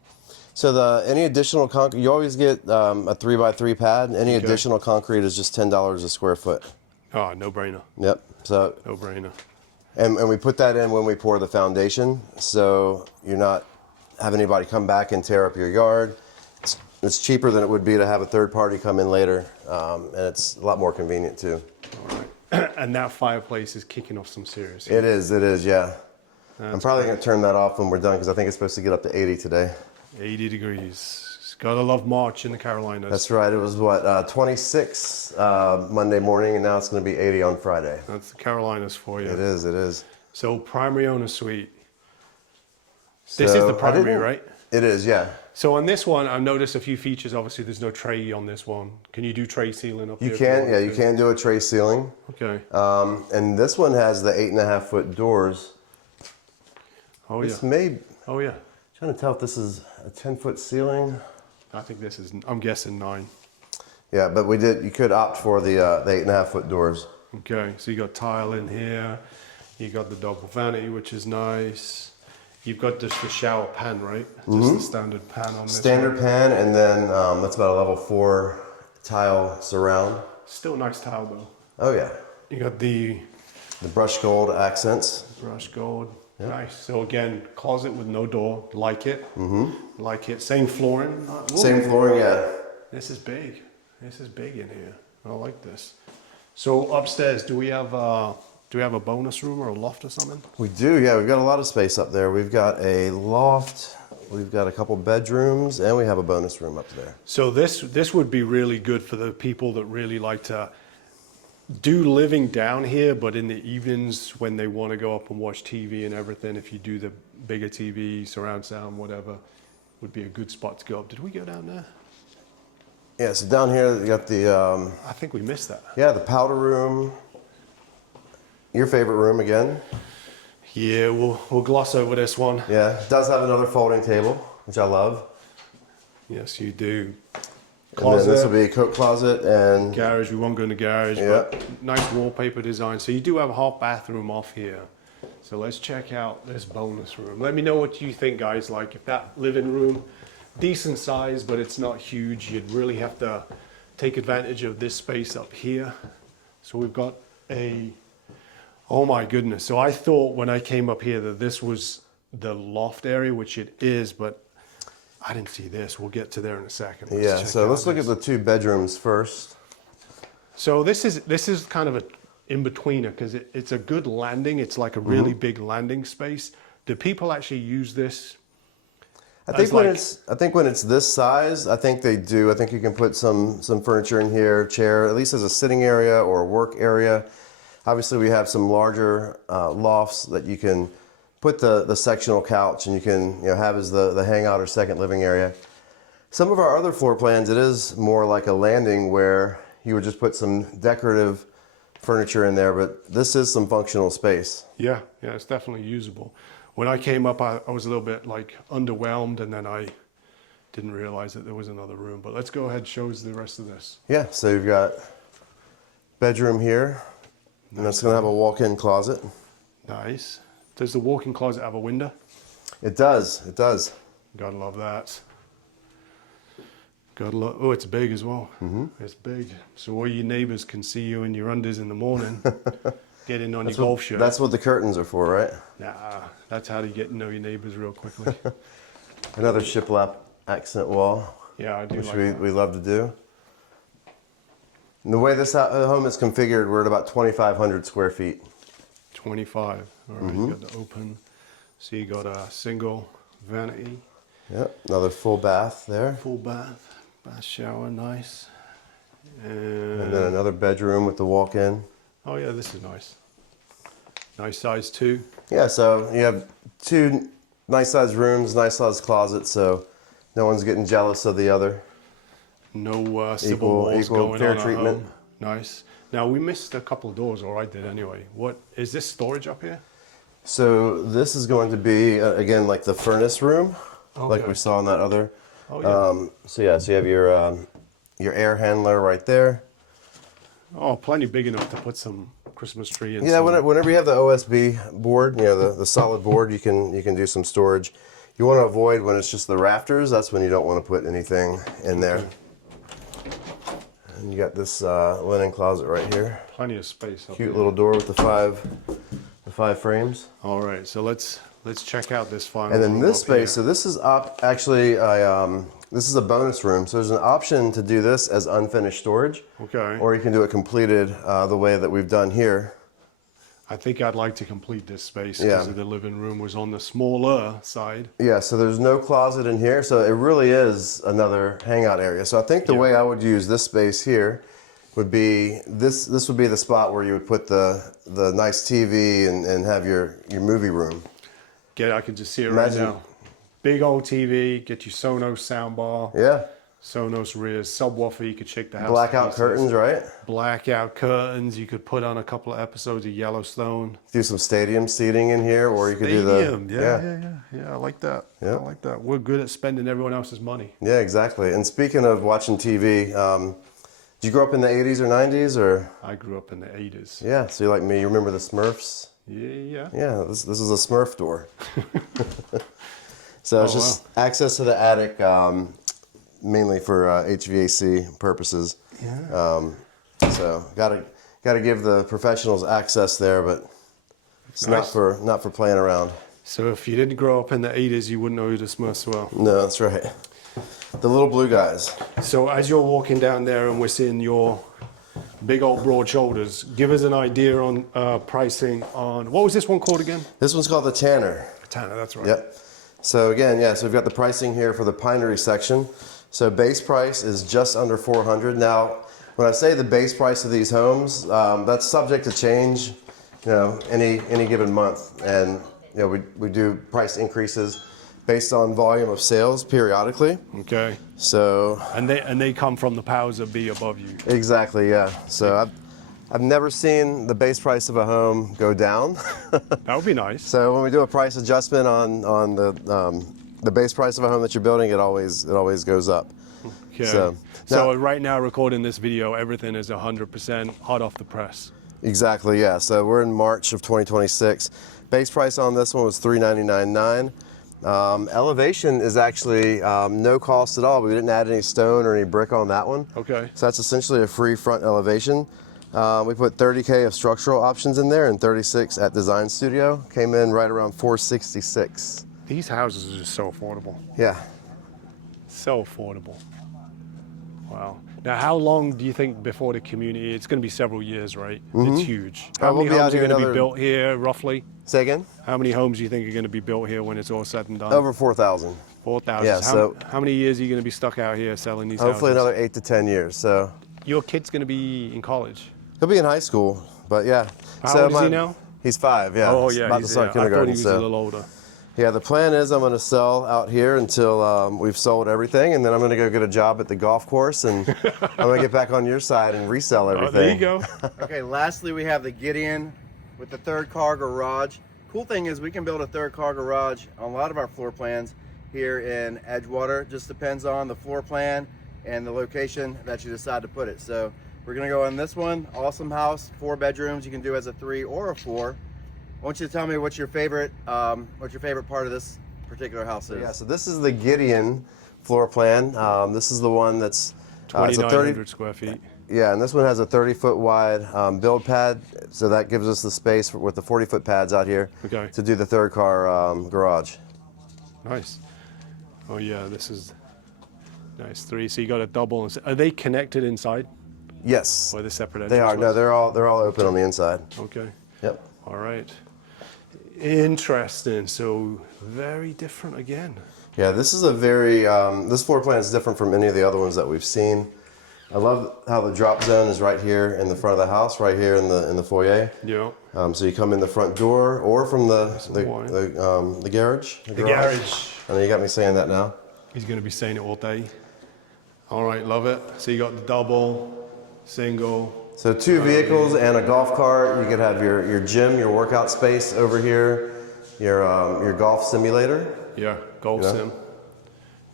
So any additional concrete, you always get a 3x3 pad. Any additional concrete is just $10 a square foot. Oh, no brainer. Yep. So No brainer. and we put that in when we pour the foundation, so you're not having anybody come back and tear up your yard. It's cheaper than it would be to have a third party come in later, and it's a lot more convenient too. All right. And that fireplace is kicking off some serious heat. It is, yeah. I'm probably going to turn that off when we're done because I think it's supposed to get up to 80 today. 80 degrees. It's Gotta love March in the Carolinas. That's right. It was what 26 Monday morning, and now it's going to be 80 on Friday. That's the Carolinas for you. It is. It is. So primary owner suite. This is the primary, right? It is, yeah. So on this one, I've noticed a few features. Obviously, there's no tray on this one. Can you do tray ceiling up here? You can, yeah. You can do a tray ceiling. Okay. And this one has the 8.5-foot doors. Oh It's yeah. made. Oh yeah. Trying to tell if this is a 10-foot ceiling. I think this is. I'm guessing 9. Yeah, but we did. You could opt for the 8.5-foot doors. Okay. So you got tile in here. You got the double vanity, which is nice. You've got just the shower pan, right? Just the standard pan on this. Standard pan, and then that's about a level 4 tile surround. Still nice tile though. Oh yeah. You got the brushed gold accents. brushed gold. Yep. Nice. So again, closet with no door. Like it. Like it. Same flooring. Ooh. Same flooring, yeah. This is big. This is big in here. I like this. So upstairs, do we have a bonus room or a loft or something? We do, yeah. We've got a lot of space up there. We've got a loft. We've got a couple bedrooms, and we have a bonus room up there. So this would be really good for the people that really like to do living down here, but in the evenings when they want to go up and watch TV and everything, if you do the bigger TV, surround sound, whatever, would be a good spot to go up. Did we go down there? Yeah, so down here you got the... I think we missed that. Yeah, the powder room. Your favorite room again. Yeah, we'll gloss over this one. Yeah, it does have another folding table, which I love. Yes, you do. And then this will be a coat closet and... Garage, we won't go in the garage, but nice wallpaper design. So you do have a half bathroom off here. So let's check out this bonus room. Let me know what you think, guys. Like if that living room, decent size, but it's not huge, you'd really have to take advantage of this space up here. So we've got a, oh my goodness. So I thought when I came up here that this was the loft area, which it is, but I didn't see this. We'll get to there in a second. Let's look at the 2 bedrooms first. So this is kind of a in-betweener because it's a good landing. It's like a really big landing space. Do people actually use this? I think when it's this size, I think they do. I think you can put some furniture in here, chair, at least as a sitting area or a work area. Obviously, we have some larger lofts that you can put the sectional couch and you can have as the hangout or second living area. Some of our other floor plans, it is more like a landing where you would just put some decorative furniture in there, but this is some functional space. Yeah, it's definitely usable. When I came up, I was a little bit like underwhelmed, and then I didn't realize that there was another room. But let's go ahead and show us the rest of this. Yeah, so you've got bedroom here, and that's going to have a walk-in closet. Nice. Does the walk-in closet have a window? It does. It does. Gotta love that. Gotta love. Oh, it's big as well. It's big. So all your neighbors can see you in your undies in the morning. Get in on your golf shirt. That's what the curtains are for, right? Nah, that's how you get to know your neighbors real quickly. Another shiplap accent wall. Yeah, I do which like that. we love to do. And the way this home is configured, we're at about 2,500 square feet. 25. All right, you got the open. So you got a single vanity. Yep, another full bath there. Full bath shower, nice. And then another bedroom with the walk-in. Oh yeah, this is nice. Nice size too. Yeah, so you have 2 nice sized rooms, nice sized closets, so no one's getting jealous of the other. No civil walls going fair on treatment. Home. Nice. Now we missed a couple of doors, or I did anyway. What is this storage up here? So this is going to be again like the furnace room, like we saw in that other. Oh yeah. So you have your air handler right there. Oh, plenty big enough to put some Christmas tree in. Yeah, whenever you have the OSB board, the solid board, you can do some storage. You want to avoid when it's just the rafters. That's when you don't want to put anything in there. Okay. And you got this linen closet right here. Plenty of space. Cute little door with the five frames. All right, so let's check out this final. And then this space. Here. So this is actually this is a bonus room. So there's an option to do this as unfinished storage. Okay. Or you can do it completed the way that we've done here. I think I'd like to complete this space because the living room was on the smaller side. Yeah, so there's no closet in here, so it really is another hangout area. So I think the way I would use this space here would be, this would be the spot where you would put the nice TV and have your movie room. I can just see it right now. Big old TV, get your Sonos soundbar. Yeah. Sonos rears, subwoofer, you could shake the house. Blackout curtains, right? Blackout curtains, you could put on a couple of episodes of Yellowstone. Do some stadium seating in here, or you could do the... Yeah, I like that. Yeah. I like that. We're good at spending everyone else's money. Yeah, exactly. And speaking of watching TV, did you grow up in the 80s or 90s, or? I grew up in the 80s. Yeah, so you're like me, you remember the Smurfs? Yeah. Yeah, this is a Smurf door. So it's just access to the attic, mainly for HVAC purposes. Yeah. So gotta give the professionals access there, but it's not for playing around. So if you didn't grow up in the 80s, you wouldn't know who the Smurfs were. No, that's right. The little blue guys. So as you're walking down there and we're seeing your big old broad shoulders, give us an idea on pricing on, what was this one called again? This one's called the Tanner. Tanner, that's right. Yep. So again, so we've got the pricing here for the pinery section. So base price is just under $400. Now, when I say the base price of these homes, that's subject to change, any given month. And we do price increases based on volume of sales periodically. Okay. So and they come from the powers that be above you. Exactly, yeah. So I've never seen the base price of a home go down. That would be nice. So when we do a price adjustment on the base price of a home that you're building, it always goes up. Okay. So right now, recording this video, everything is 100% hot off the press. Exactly, yeah. So we're in March of 2026. Base price on this one was $399,900. Elevation is actually no cost at all. We didn't add any stone or any brick on that one. Okay. So that's essentially a free front elevation. We put $30K of structural options in there and $36 at Design Studio. Came in right around $466. These houses are just so affordable. Yeah. So affordable. Wow. Now, how long do you think before the community? It's going to be several years, right? It's huge. How many homes are going to be built here, roughly? Say again? How many homes do you think are going to be built here when it's all said and done? Over 4,000. 4,000. Yeah. How many years are you going to be stuck out here selling these houses? Hopefully another 8 to 10 years. So. Your kid's going to be in college. He'll be in high school, but yeah. How old is he now? He's 5. Yeah. Oh yeah. About to start I kindergarten. thought he was a little older. Yeah, the plan is I'm going to sell out here until we've sold everything, and then I'm going to go get a job at the golf course, and I'm going to get back on your side and resell everything. There you go. Okay, lastly we have the Gideon with the 3rd car garage. Cool thing is we can build a 3rd car garage on a lot of our floor plans here in Edgewater. Just depends on the floor plan and the location that you decide to put it. So we're going to go in this one. Awesome house, 4 bedrooms. You can do as a 3 or a 4. I want you to tell me what your favorite part of this particular house is. Yeah, so this is the Gideon floor plan. This is the one that's 2,900 square feet. Yeah, and this one has a 30-foot wide build pad, so that gives us the space with the 40-foot pads out here to do the 3rd car garage. Nice. Oh yeah, this is nice. 3. So you got a double. Are they connected inside? Yes. Or are they separate? They are. No, they're all open on the inside. Okay. Yep. All right. Interesting. So very different again. Yeah, this is a very this floor plan is different from any of the other ones that we've seen. I love how the drop zone is right here in the front of the house, right here in the foyer. Yeah. So you come in the front door or from the garage. The garage. I know you got me saying that now. He's going to be saying it all day. All right, love it. So you got the double, single. So 2 vehicles and a golf cart. You could have your gym, your workout space over here, your golf simulator. Yeah, golf sim.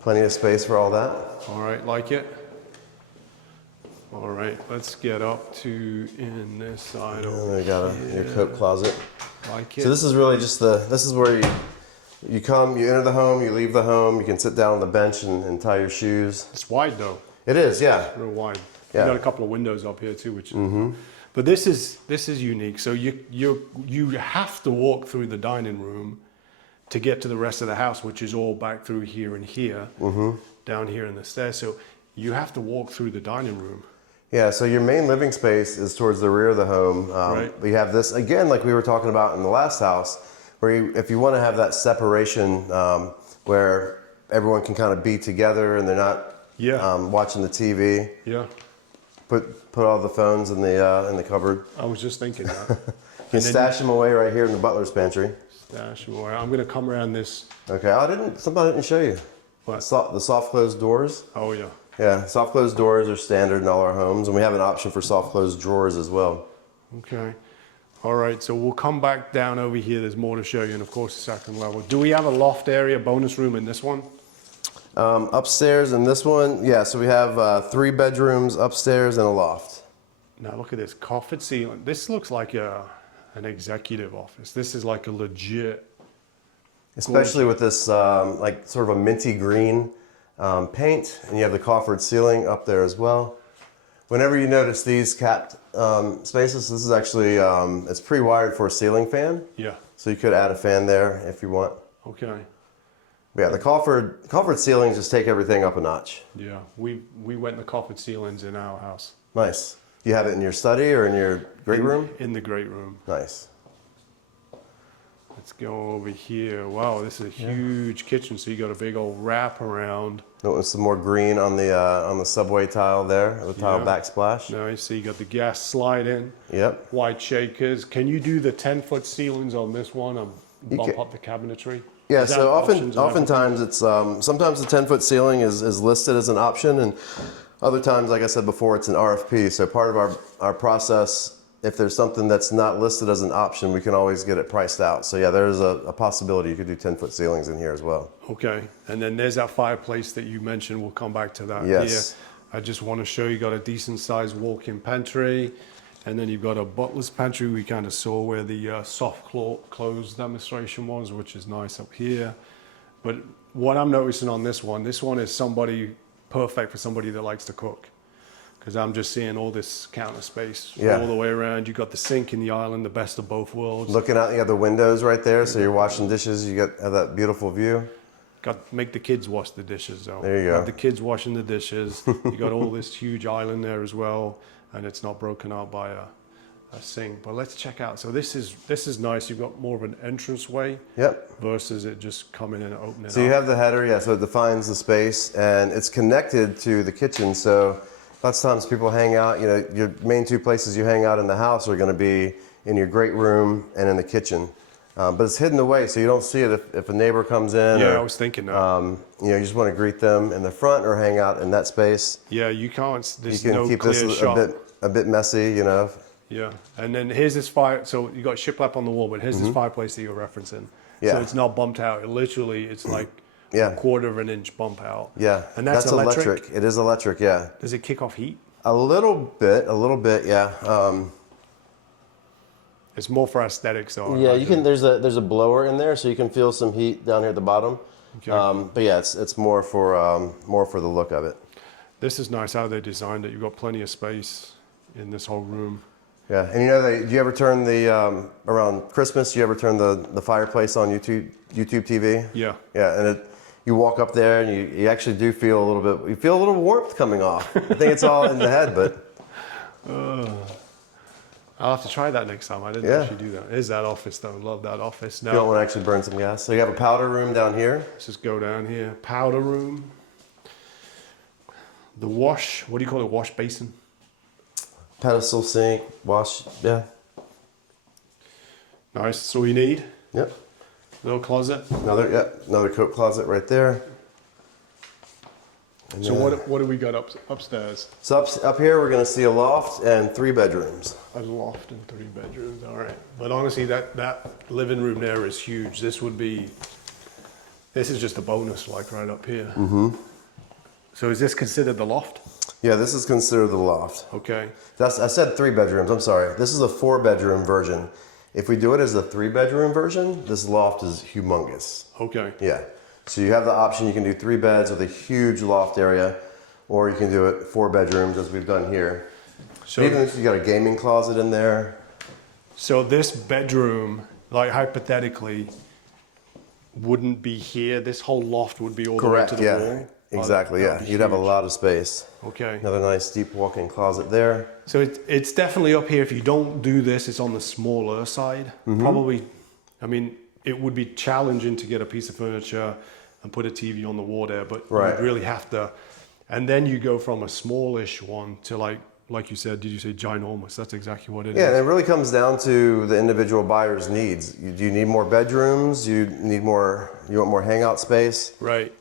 Plenty of space for all that. All right, like it. All right, let's get up to in this side over we got your coat closet. Like it. So this is really just this is where you come, you enter the home, you leave the home, you can sit down on the bench and tie your shoes. It's wide though. It is, yeah. It's real wide. Yeah. You got a couple of windows up here too, which is but this is unique. So you have to walk through the dining room to get to the rest of the house, which is all back through here and here, down here in the stairs. So you have to walk through the dining room. Yeah, so your main living space is towards the rear of the home. Right. We have this, again, like we were talking about in the last house, where if you want to have that separation where everyone can kind of be together and they're not watching the TV. Yeah. Put all the phones in the cupboard. I was just thinking that. You can stash them away right here in the butler's pantry. Stash them away. I'm going to come around this. Okay, somebody didn't show you. What? The soft closed doors. Oh, yeah. Yeah, soft closed doors are standard in all our homes, and we have an option for soft closed drawers as well. Okay. All right, so we'll come back down over here. There's more to show you, and of course, the second level. Do we have a loft area, bonus room in this one? Upstairs in this one, yeah, so we have 3 bedrooms upstairs and a loft. Now look at this coffered ceiling. This looks like an executive office. This is like a legit. Especially with this like sort of a minty green paint, and you have the coffered ceiling up there as well. Whenever you notice these capped spaces, this is actually, it's pre-wired for a ceiling fan. Yeah. So you could add a fan there if you want. Okay. But yeah, the coffered ceilings just take everything up a notch. Yeah, we went the coffered ceilings in our house. Nice. You have it in your study or in your great room? In the great room. Nice. Let's go over here. Wow, this is a huge kitchen. So you got a big old wrap around. Notice some more green on the subway tile there, the tile backsplash. Nice. So you got the gas slide in. Yep. White shakers. Can you do the 10-foot ceilings on this one and bump up the cabinetry? Yeah, Is that so options and oftentimes it's sometimes the 10-foot ceiling is listed as an option, and other times, like I said before, it's an RFP. So part of our process, if there's something that's not listed as an option, we can always get it priced out. So yeah, there's a possibility you could do 10-foot ceilings in here as well. Okay, and then there's that fireplace that you mentioned. We'll come back to that. Yes. Here. I just want to show you got a decent sized walk-in pantry, and then you've got a butler's pantry. We kind of saw where the soft close demonstration was, which is nice up here. But what I'm noticing on this one is perfect for somebody that likes to cook. Because I'm just seeing all this counter space all the way around. You got the sink in the island, the best of both worlds. Looking out, you have the windows right there, so you're washing dishes. You have that beautiful view. Got to make the kids wash the dishes though. There you go. Have the kids washing the dishes. You got all this huge island there as well, and it's not broken up by a sink. But let's check out. So this is nice. You've got more of an entranceway. Yep. Versus it just coming in and opening up. So you have the header, so it defines the space, and it's connected to the kitchen. So lots of times people hang out, your main 2 places you hang out in the house are going to be in your great room and in the kitchen. But it's hidden away, so you don't see it if a neighbor comes in. Yeah, I was thinking that. You just want to greet them in the front or hang out in that space. Yeah, you can't. There's You can no keep clear this shot. a bit messy, Yeah, and then here's this fire. So you got shiplap on the wall, but here's this fireplace that you're referencing. Yeah. So it's not bumped out. It's like a quarter of an inch bump out. Yeah, and that's electric. It is electric, yeah. Does it kick off heat? A little bit, yeah. It's more for aesthetics, though. Yeah, you can. There's a blower in there, so you can feel some heat down here at the bottom. Okay. But yeah, it's more for the look of it. This is nice how they designed it. You've got plenty of space in this whole room. Yeah, and do you ever turn around Christmas? Do you ever turn the fireplace on YouTube TV? Yeah. Yeah, and you walk up there and you actually do feel a little bit. You feel a little warmth coming off. I think it's all in the head, but. I'll have to try that next time. I didn't actually do that. There's that office, though. Love that office. Now, you don't want to actually burn some gas. So you have a powder room down here. Let's just go down here. Powder room. The wash. What do you call it? Wash basin. Pedestal sink, wash. Yeah. Nice. That's all you need. Yep. Little closet. Another coat closet right there. And so what do we got upstairs? So up here we're going to see a loft and 3 bedrooms. A loft and 3 bedrooms. All right. But honestly, that living room there is huge. This is just a bonus, like right up here. Mm-hmm. So is this considered the loft? Yeah, this is considered the loft. Okay. I said 3 bedrooms. I'm sorry. This is a 4-bedroom version. If we do it as a 3-bedroom version, this loft is humongous. Okay. Yeah. So you have the option, you can do 3 beds with a huge loft area, or you can do it 4 bedrooms as we've done here. So even if you got a gaming closet in there. So this bedroom, like hypothetically, wouldn't be here. This whole loft would be all the way to the wall. Exactly, that'd yeah. be You'd have a huge. lot of space. Okay. Another nice deep walk-in closet there. So it's definitely up here. If you don't do this, it's on the smaller side. Probably, I mean, it would be challenging to get a piece of furniture and put a TV on the wall there, but Right. you'd really have to. And then you go from a smallish one to like you said, did you say ginormous? That's exactly what it Yeah, and is. it really comes down to the individual buyer's needs. Do you need more bedrooms? You want more hangout space? Right.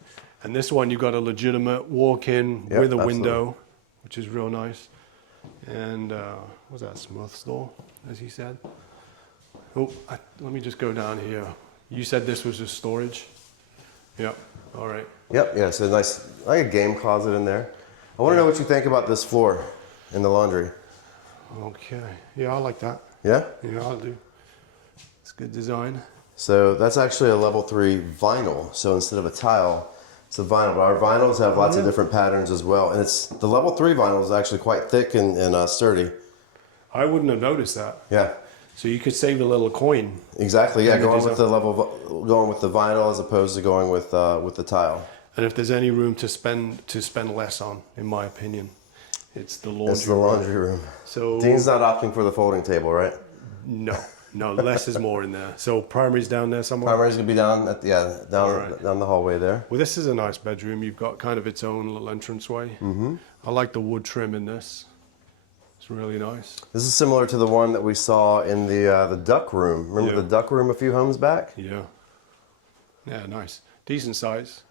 And this one, you've got a legitimate walk-in Yep, with a absolutely. window, which is real nice. And was that Smith's door, as he said? Oh, let me just go down here. You said this was just storage? Yep. All right. Yep, yeah, so nice, like a game closet in there. I want to know what you think about this floor in the laundry. Okay. Yeah, I like that. Yeah? Yeah, I'll do. It's good design. So that's actually a level 3 vinyl. So instead of a tile, it's a vinyl. But our vinyls have lots of different patterns as well. And it's the level 3 vinyl is actually quite thick and sturdy. I wouldn't have noticed that. Yeah, So you could save a little coin. exactly. Yeah, And it going is with going with the vinyl as opposed to going with the tile. And if there's any room to spend less on, in my opinion, it's the laundry. It's the laundry room. So Dean's not opting for the folding table, right? no, less is more in there. So primary's down there somewhere. Primary's gonna be down at Alright. down the hallway there. Well, this is a nice bedroom. You've got kind of its own little entranceway. Mm-hmm. I like the wood trim in this. It's really nice. This is similar to the one that we saw in the duck room. Remember Yeah. the duck room a few homes back? Yeah. Yeah, nice. Decent size.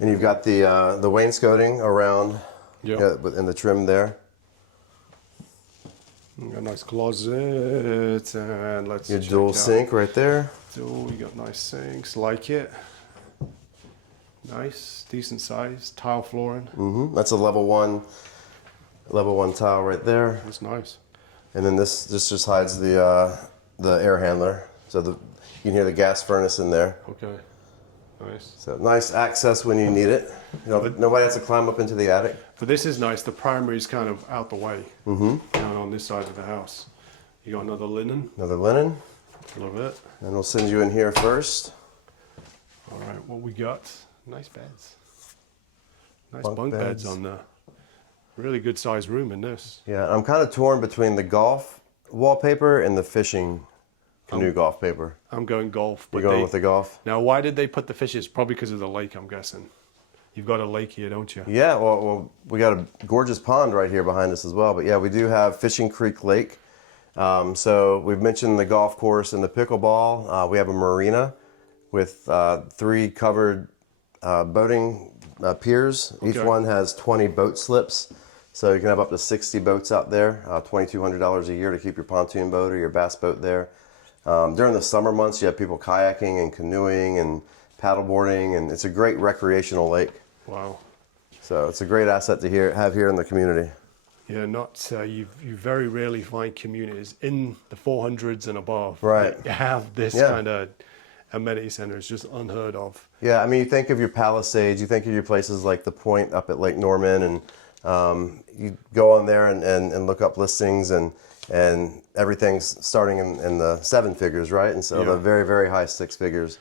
And you've got the wainscoting around Yeah. in the trim there. You got a nice closet, and let's Your check dual out. sink right there. So you got nice sinks, like it. Nice, decent size, tile flooring. That's a level one tile right there. That's nice. And then this just hides the air handler, so you can hear the gas furnace in there. Okay, nice. So nice access when you need it. You know, nobody has to climb up into the attic. But this is nice. The primary's kind of out the way, down on this side of the house. You got another linen. Another linen. Love it. And we'll send you in here first. All right, what we got? Nice beds. Nice Bunk bunk beds beds. on there. Really good sized room in this. Yeah, I'm kind of torn between the golf wallpaper and the fishing canoe golf paper. I'm going golf. You're going with the golf? Now, why did they put the fishes? Probably because of the lake, I'm guessing. You've got a lake here, don't you? Yeah, well, we got a gorgeous pond right here behind us as well. But yeah, we do have Fishing Creek Lake. So we've mentioned the golf course and the pickleball. We have a marina with 3 covered boating piers. Each Okay. one has 20 boat slips. So you can have up to 60 boats out there, $2,200 a year to keep your pontoon boat or your bass boat there. During the summer months, you have people kayaking and canoeing and paddleboarding, and it's a great recreational lake. Wow. So it's a great asset to have here in the community. Yeah, you very rarely find communities in the 400s and above Right. that have this Yeah. kind of amenity center. It's just unheard of. Yeah, I mean, you think of your Palisades, you think of your places like the Point up at Lake Norman, and you go on there and look up listings, and everything's starting in the 7 figures, right? And so Yeah. the very, very high 6 figures.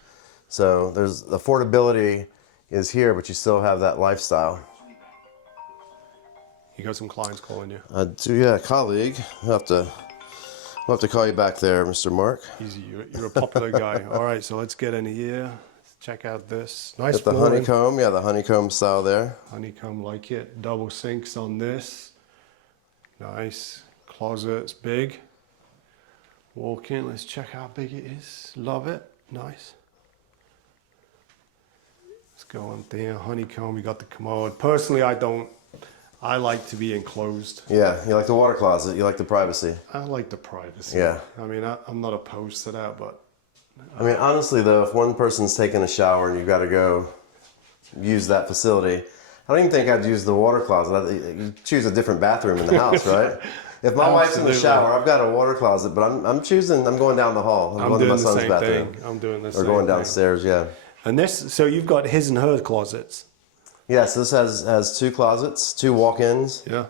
So there's affordability is here, but you still have that lifestyle. You got some clients calling you. Yeah, colleague. We'll have to call you back there, Mr. Mark. Easy. You're a popular guy. All right, so let's get in here. Let's check out this. Nice Got the flooring. honeycomb, yeah, the honeycomb style there. Honeycomb, like it. Double sinks on this. Nice. Closet's big. Walk in. Let's check how big it is. Love it. Nice. Let's go on there. Honeycomb. You got the commode. Personally, I like to be enclosed. Yeah, you like the water closet, you like the privacy. I like the privacy. Yeah. I mean, I'm not opposed to that, but I mean, honestly, though, if one person's taking a shower and you've got to go use that facility, I don't even think I'd use the water closet. You choose a different bathroom in the house, right? If my wife's in the Absolutely. shower, I've got a water closet, but I'm going down the hall. I'm going to doing my the son's same bathroom. thing. I'm doing the Or same going thing. downstairs, yeah. And this, so you've got his and her closets. Yeah, so this has 2 closets, 2 walk-ins, Yeah.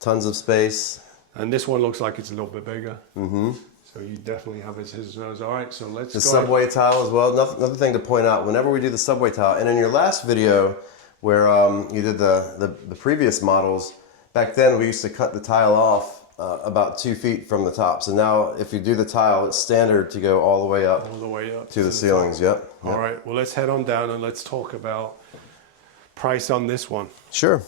tons of space. And this one looks like it's a little bit bigger. Mm-hmm. So you definitely have his nose. All right, so let's The go subway tile as well. Another thing to point out, whenever we do the subway tile, and in your last video where you did the previous models, back then we used to cut the tile off about 2 feet from the top. So now if you do the tile, it's standard to go all the way up, to the ceilings. Yep. All right, well, let's head on down and let's talk about price on this one. Sure.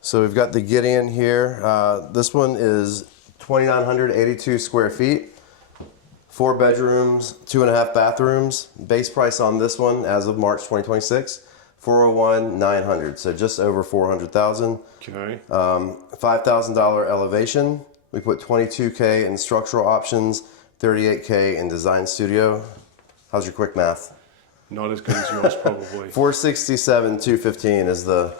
So we've got the Gideon here. This one is 2,982 square feet, 4 bedrooms, 2.5 bathrooms. Base price on this one as of March 2026, $401,900. So just over $400,000. Okay. $5,000 elevation. We put $22K in structural options, $38K in design studio. How's your quick math? Not as good as yours, probably. $467,215 is the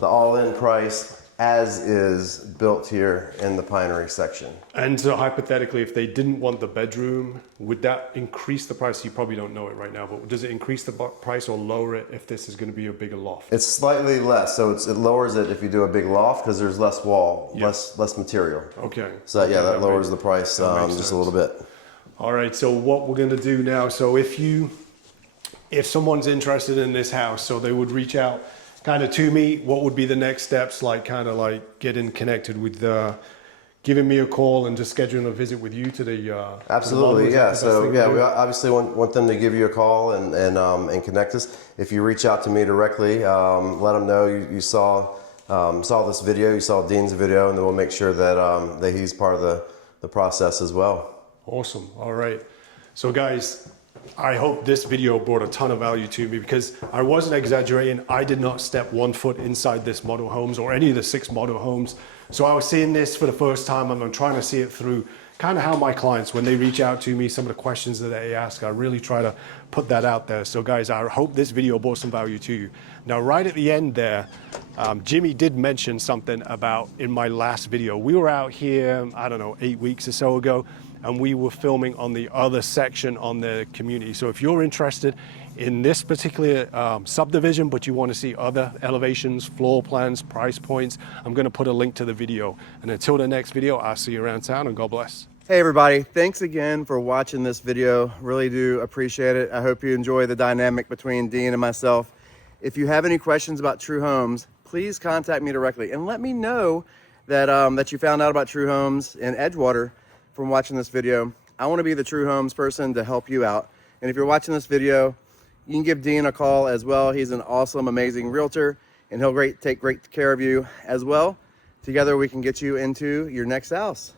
all-in price as is built here in the Pinery section. And so hypothetically, if they didn't want the bedroom, would that increase the price? You probably don't know it right now, but does it increase the price or lower it if this is going to be a bigger loft? It's slightly less, so it lowers it if you do a big loft because there's less wall, less material. Okay. So yeah, that lowers the price just a little bit. All right, so what we're going to do now, so if someone's interested in this house, so they would reach out kind of to me, what would be the next steps, like kind of like getting connected with giving me a call and just scheduling a visit with you to the absolutely, yeah. So yeah, we obviously want them to give you a call and connect us. If you reach out to me directly, let them know you saw this video, you saw Dean's video, and then we'll make sure that he's part of the process as well. Awesome. All right. So guys, I hope this video brought a ton of value to me because I wasn't exaggerating. I did not step 1 foot inside this model homes or any of the 6 model homes. So I was seeing this for the first time and I'm trying to see it through kind of how my clients, when they reach out to me, some of the questions that they ask, I really try to put that out there. So guys, I hope this video brought some value to you. Now, right at the end there, Jimmy did mention something about in my last video. We were out here, I don't know, 8 weeks or so ago, and we were filming on the other section on the community. So if you're interested in this particular subdivision, but you want to see other elevations, floor plans, price points, I'm going to put a link to the video. And until the next video, I'll see you around town, and God bless. Hey everybody, thanks again for watching this video. Really do appreciate it. I hope you enjoy the dynamic between Dean and myself. If you have any questions about True Homes, please contact me directly and let me know that, that you found out about True Homes in Edgewater from watching this video. I want to be the True Homes person to help you out. And if you're watching this video, you can give Dean a call as well. He's an awesome, amazing realtor, and he'll take great care of you as well. Together we can get you into your next house.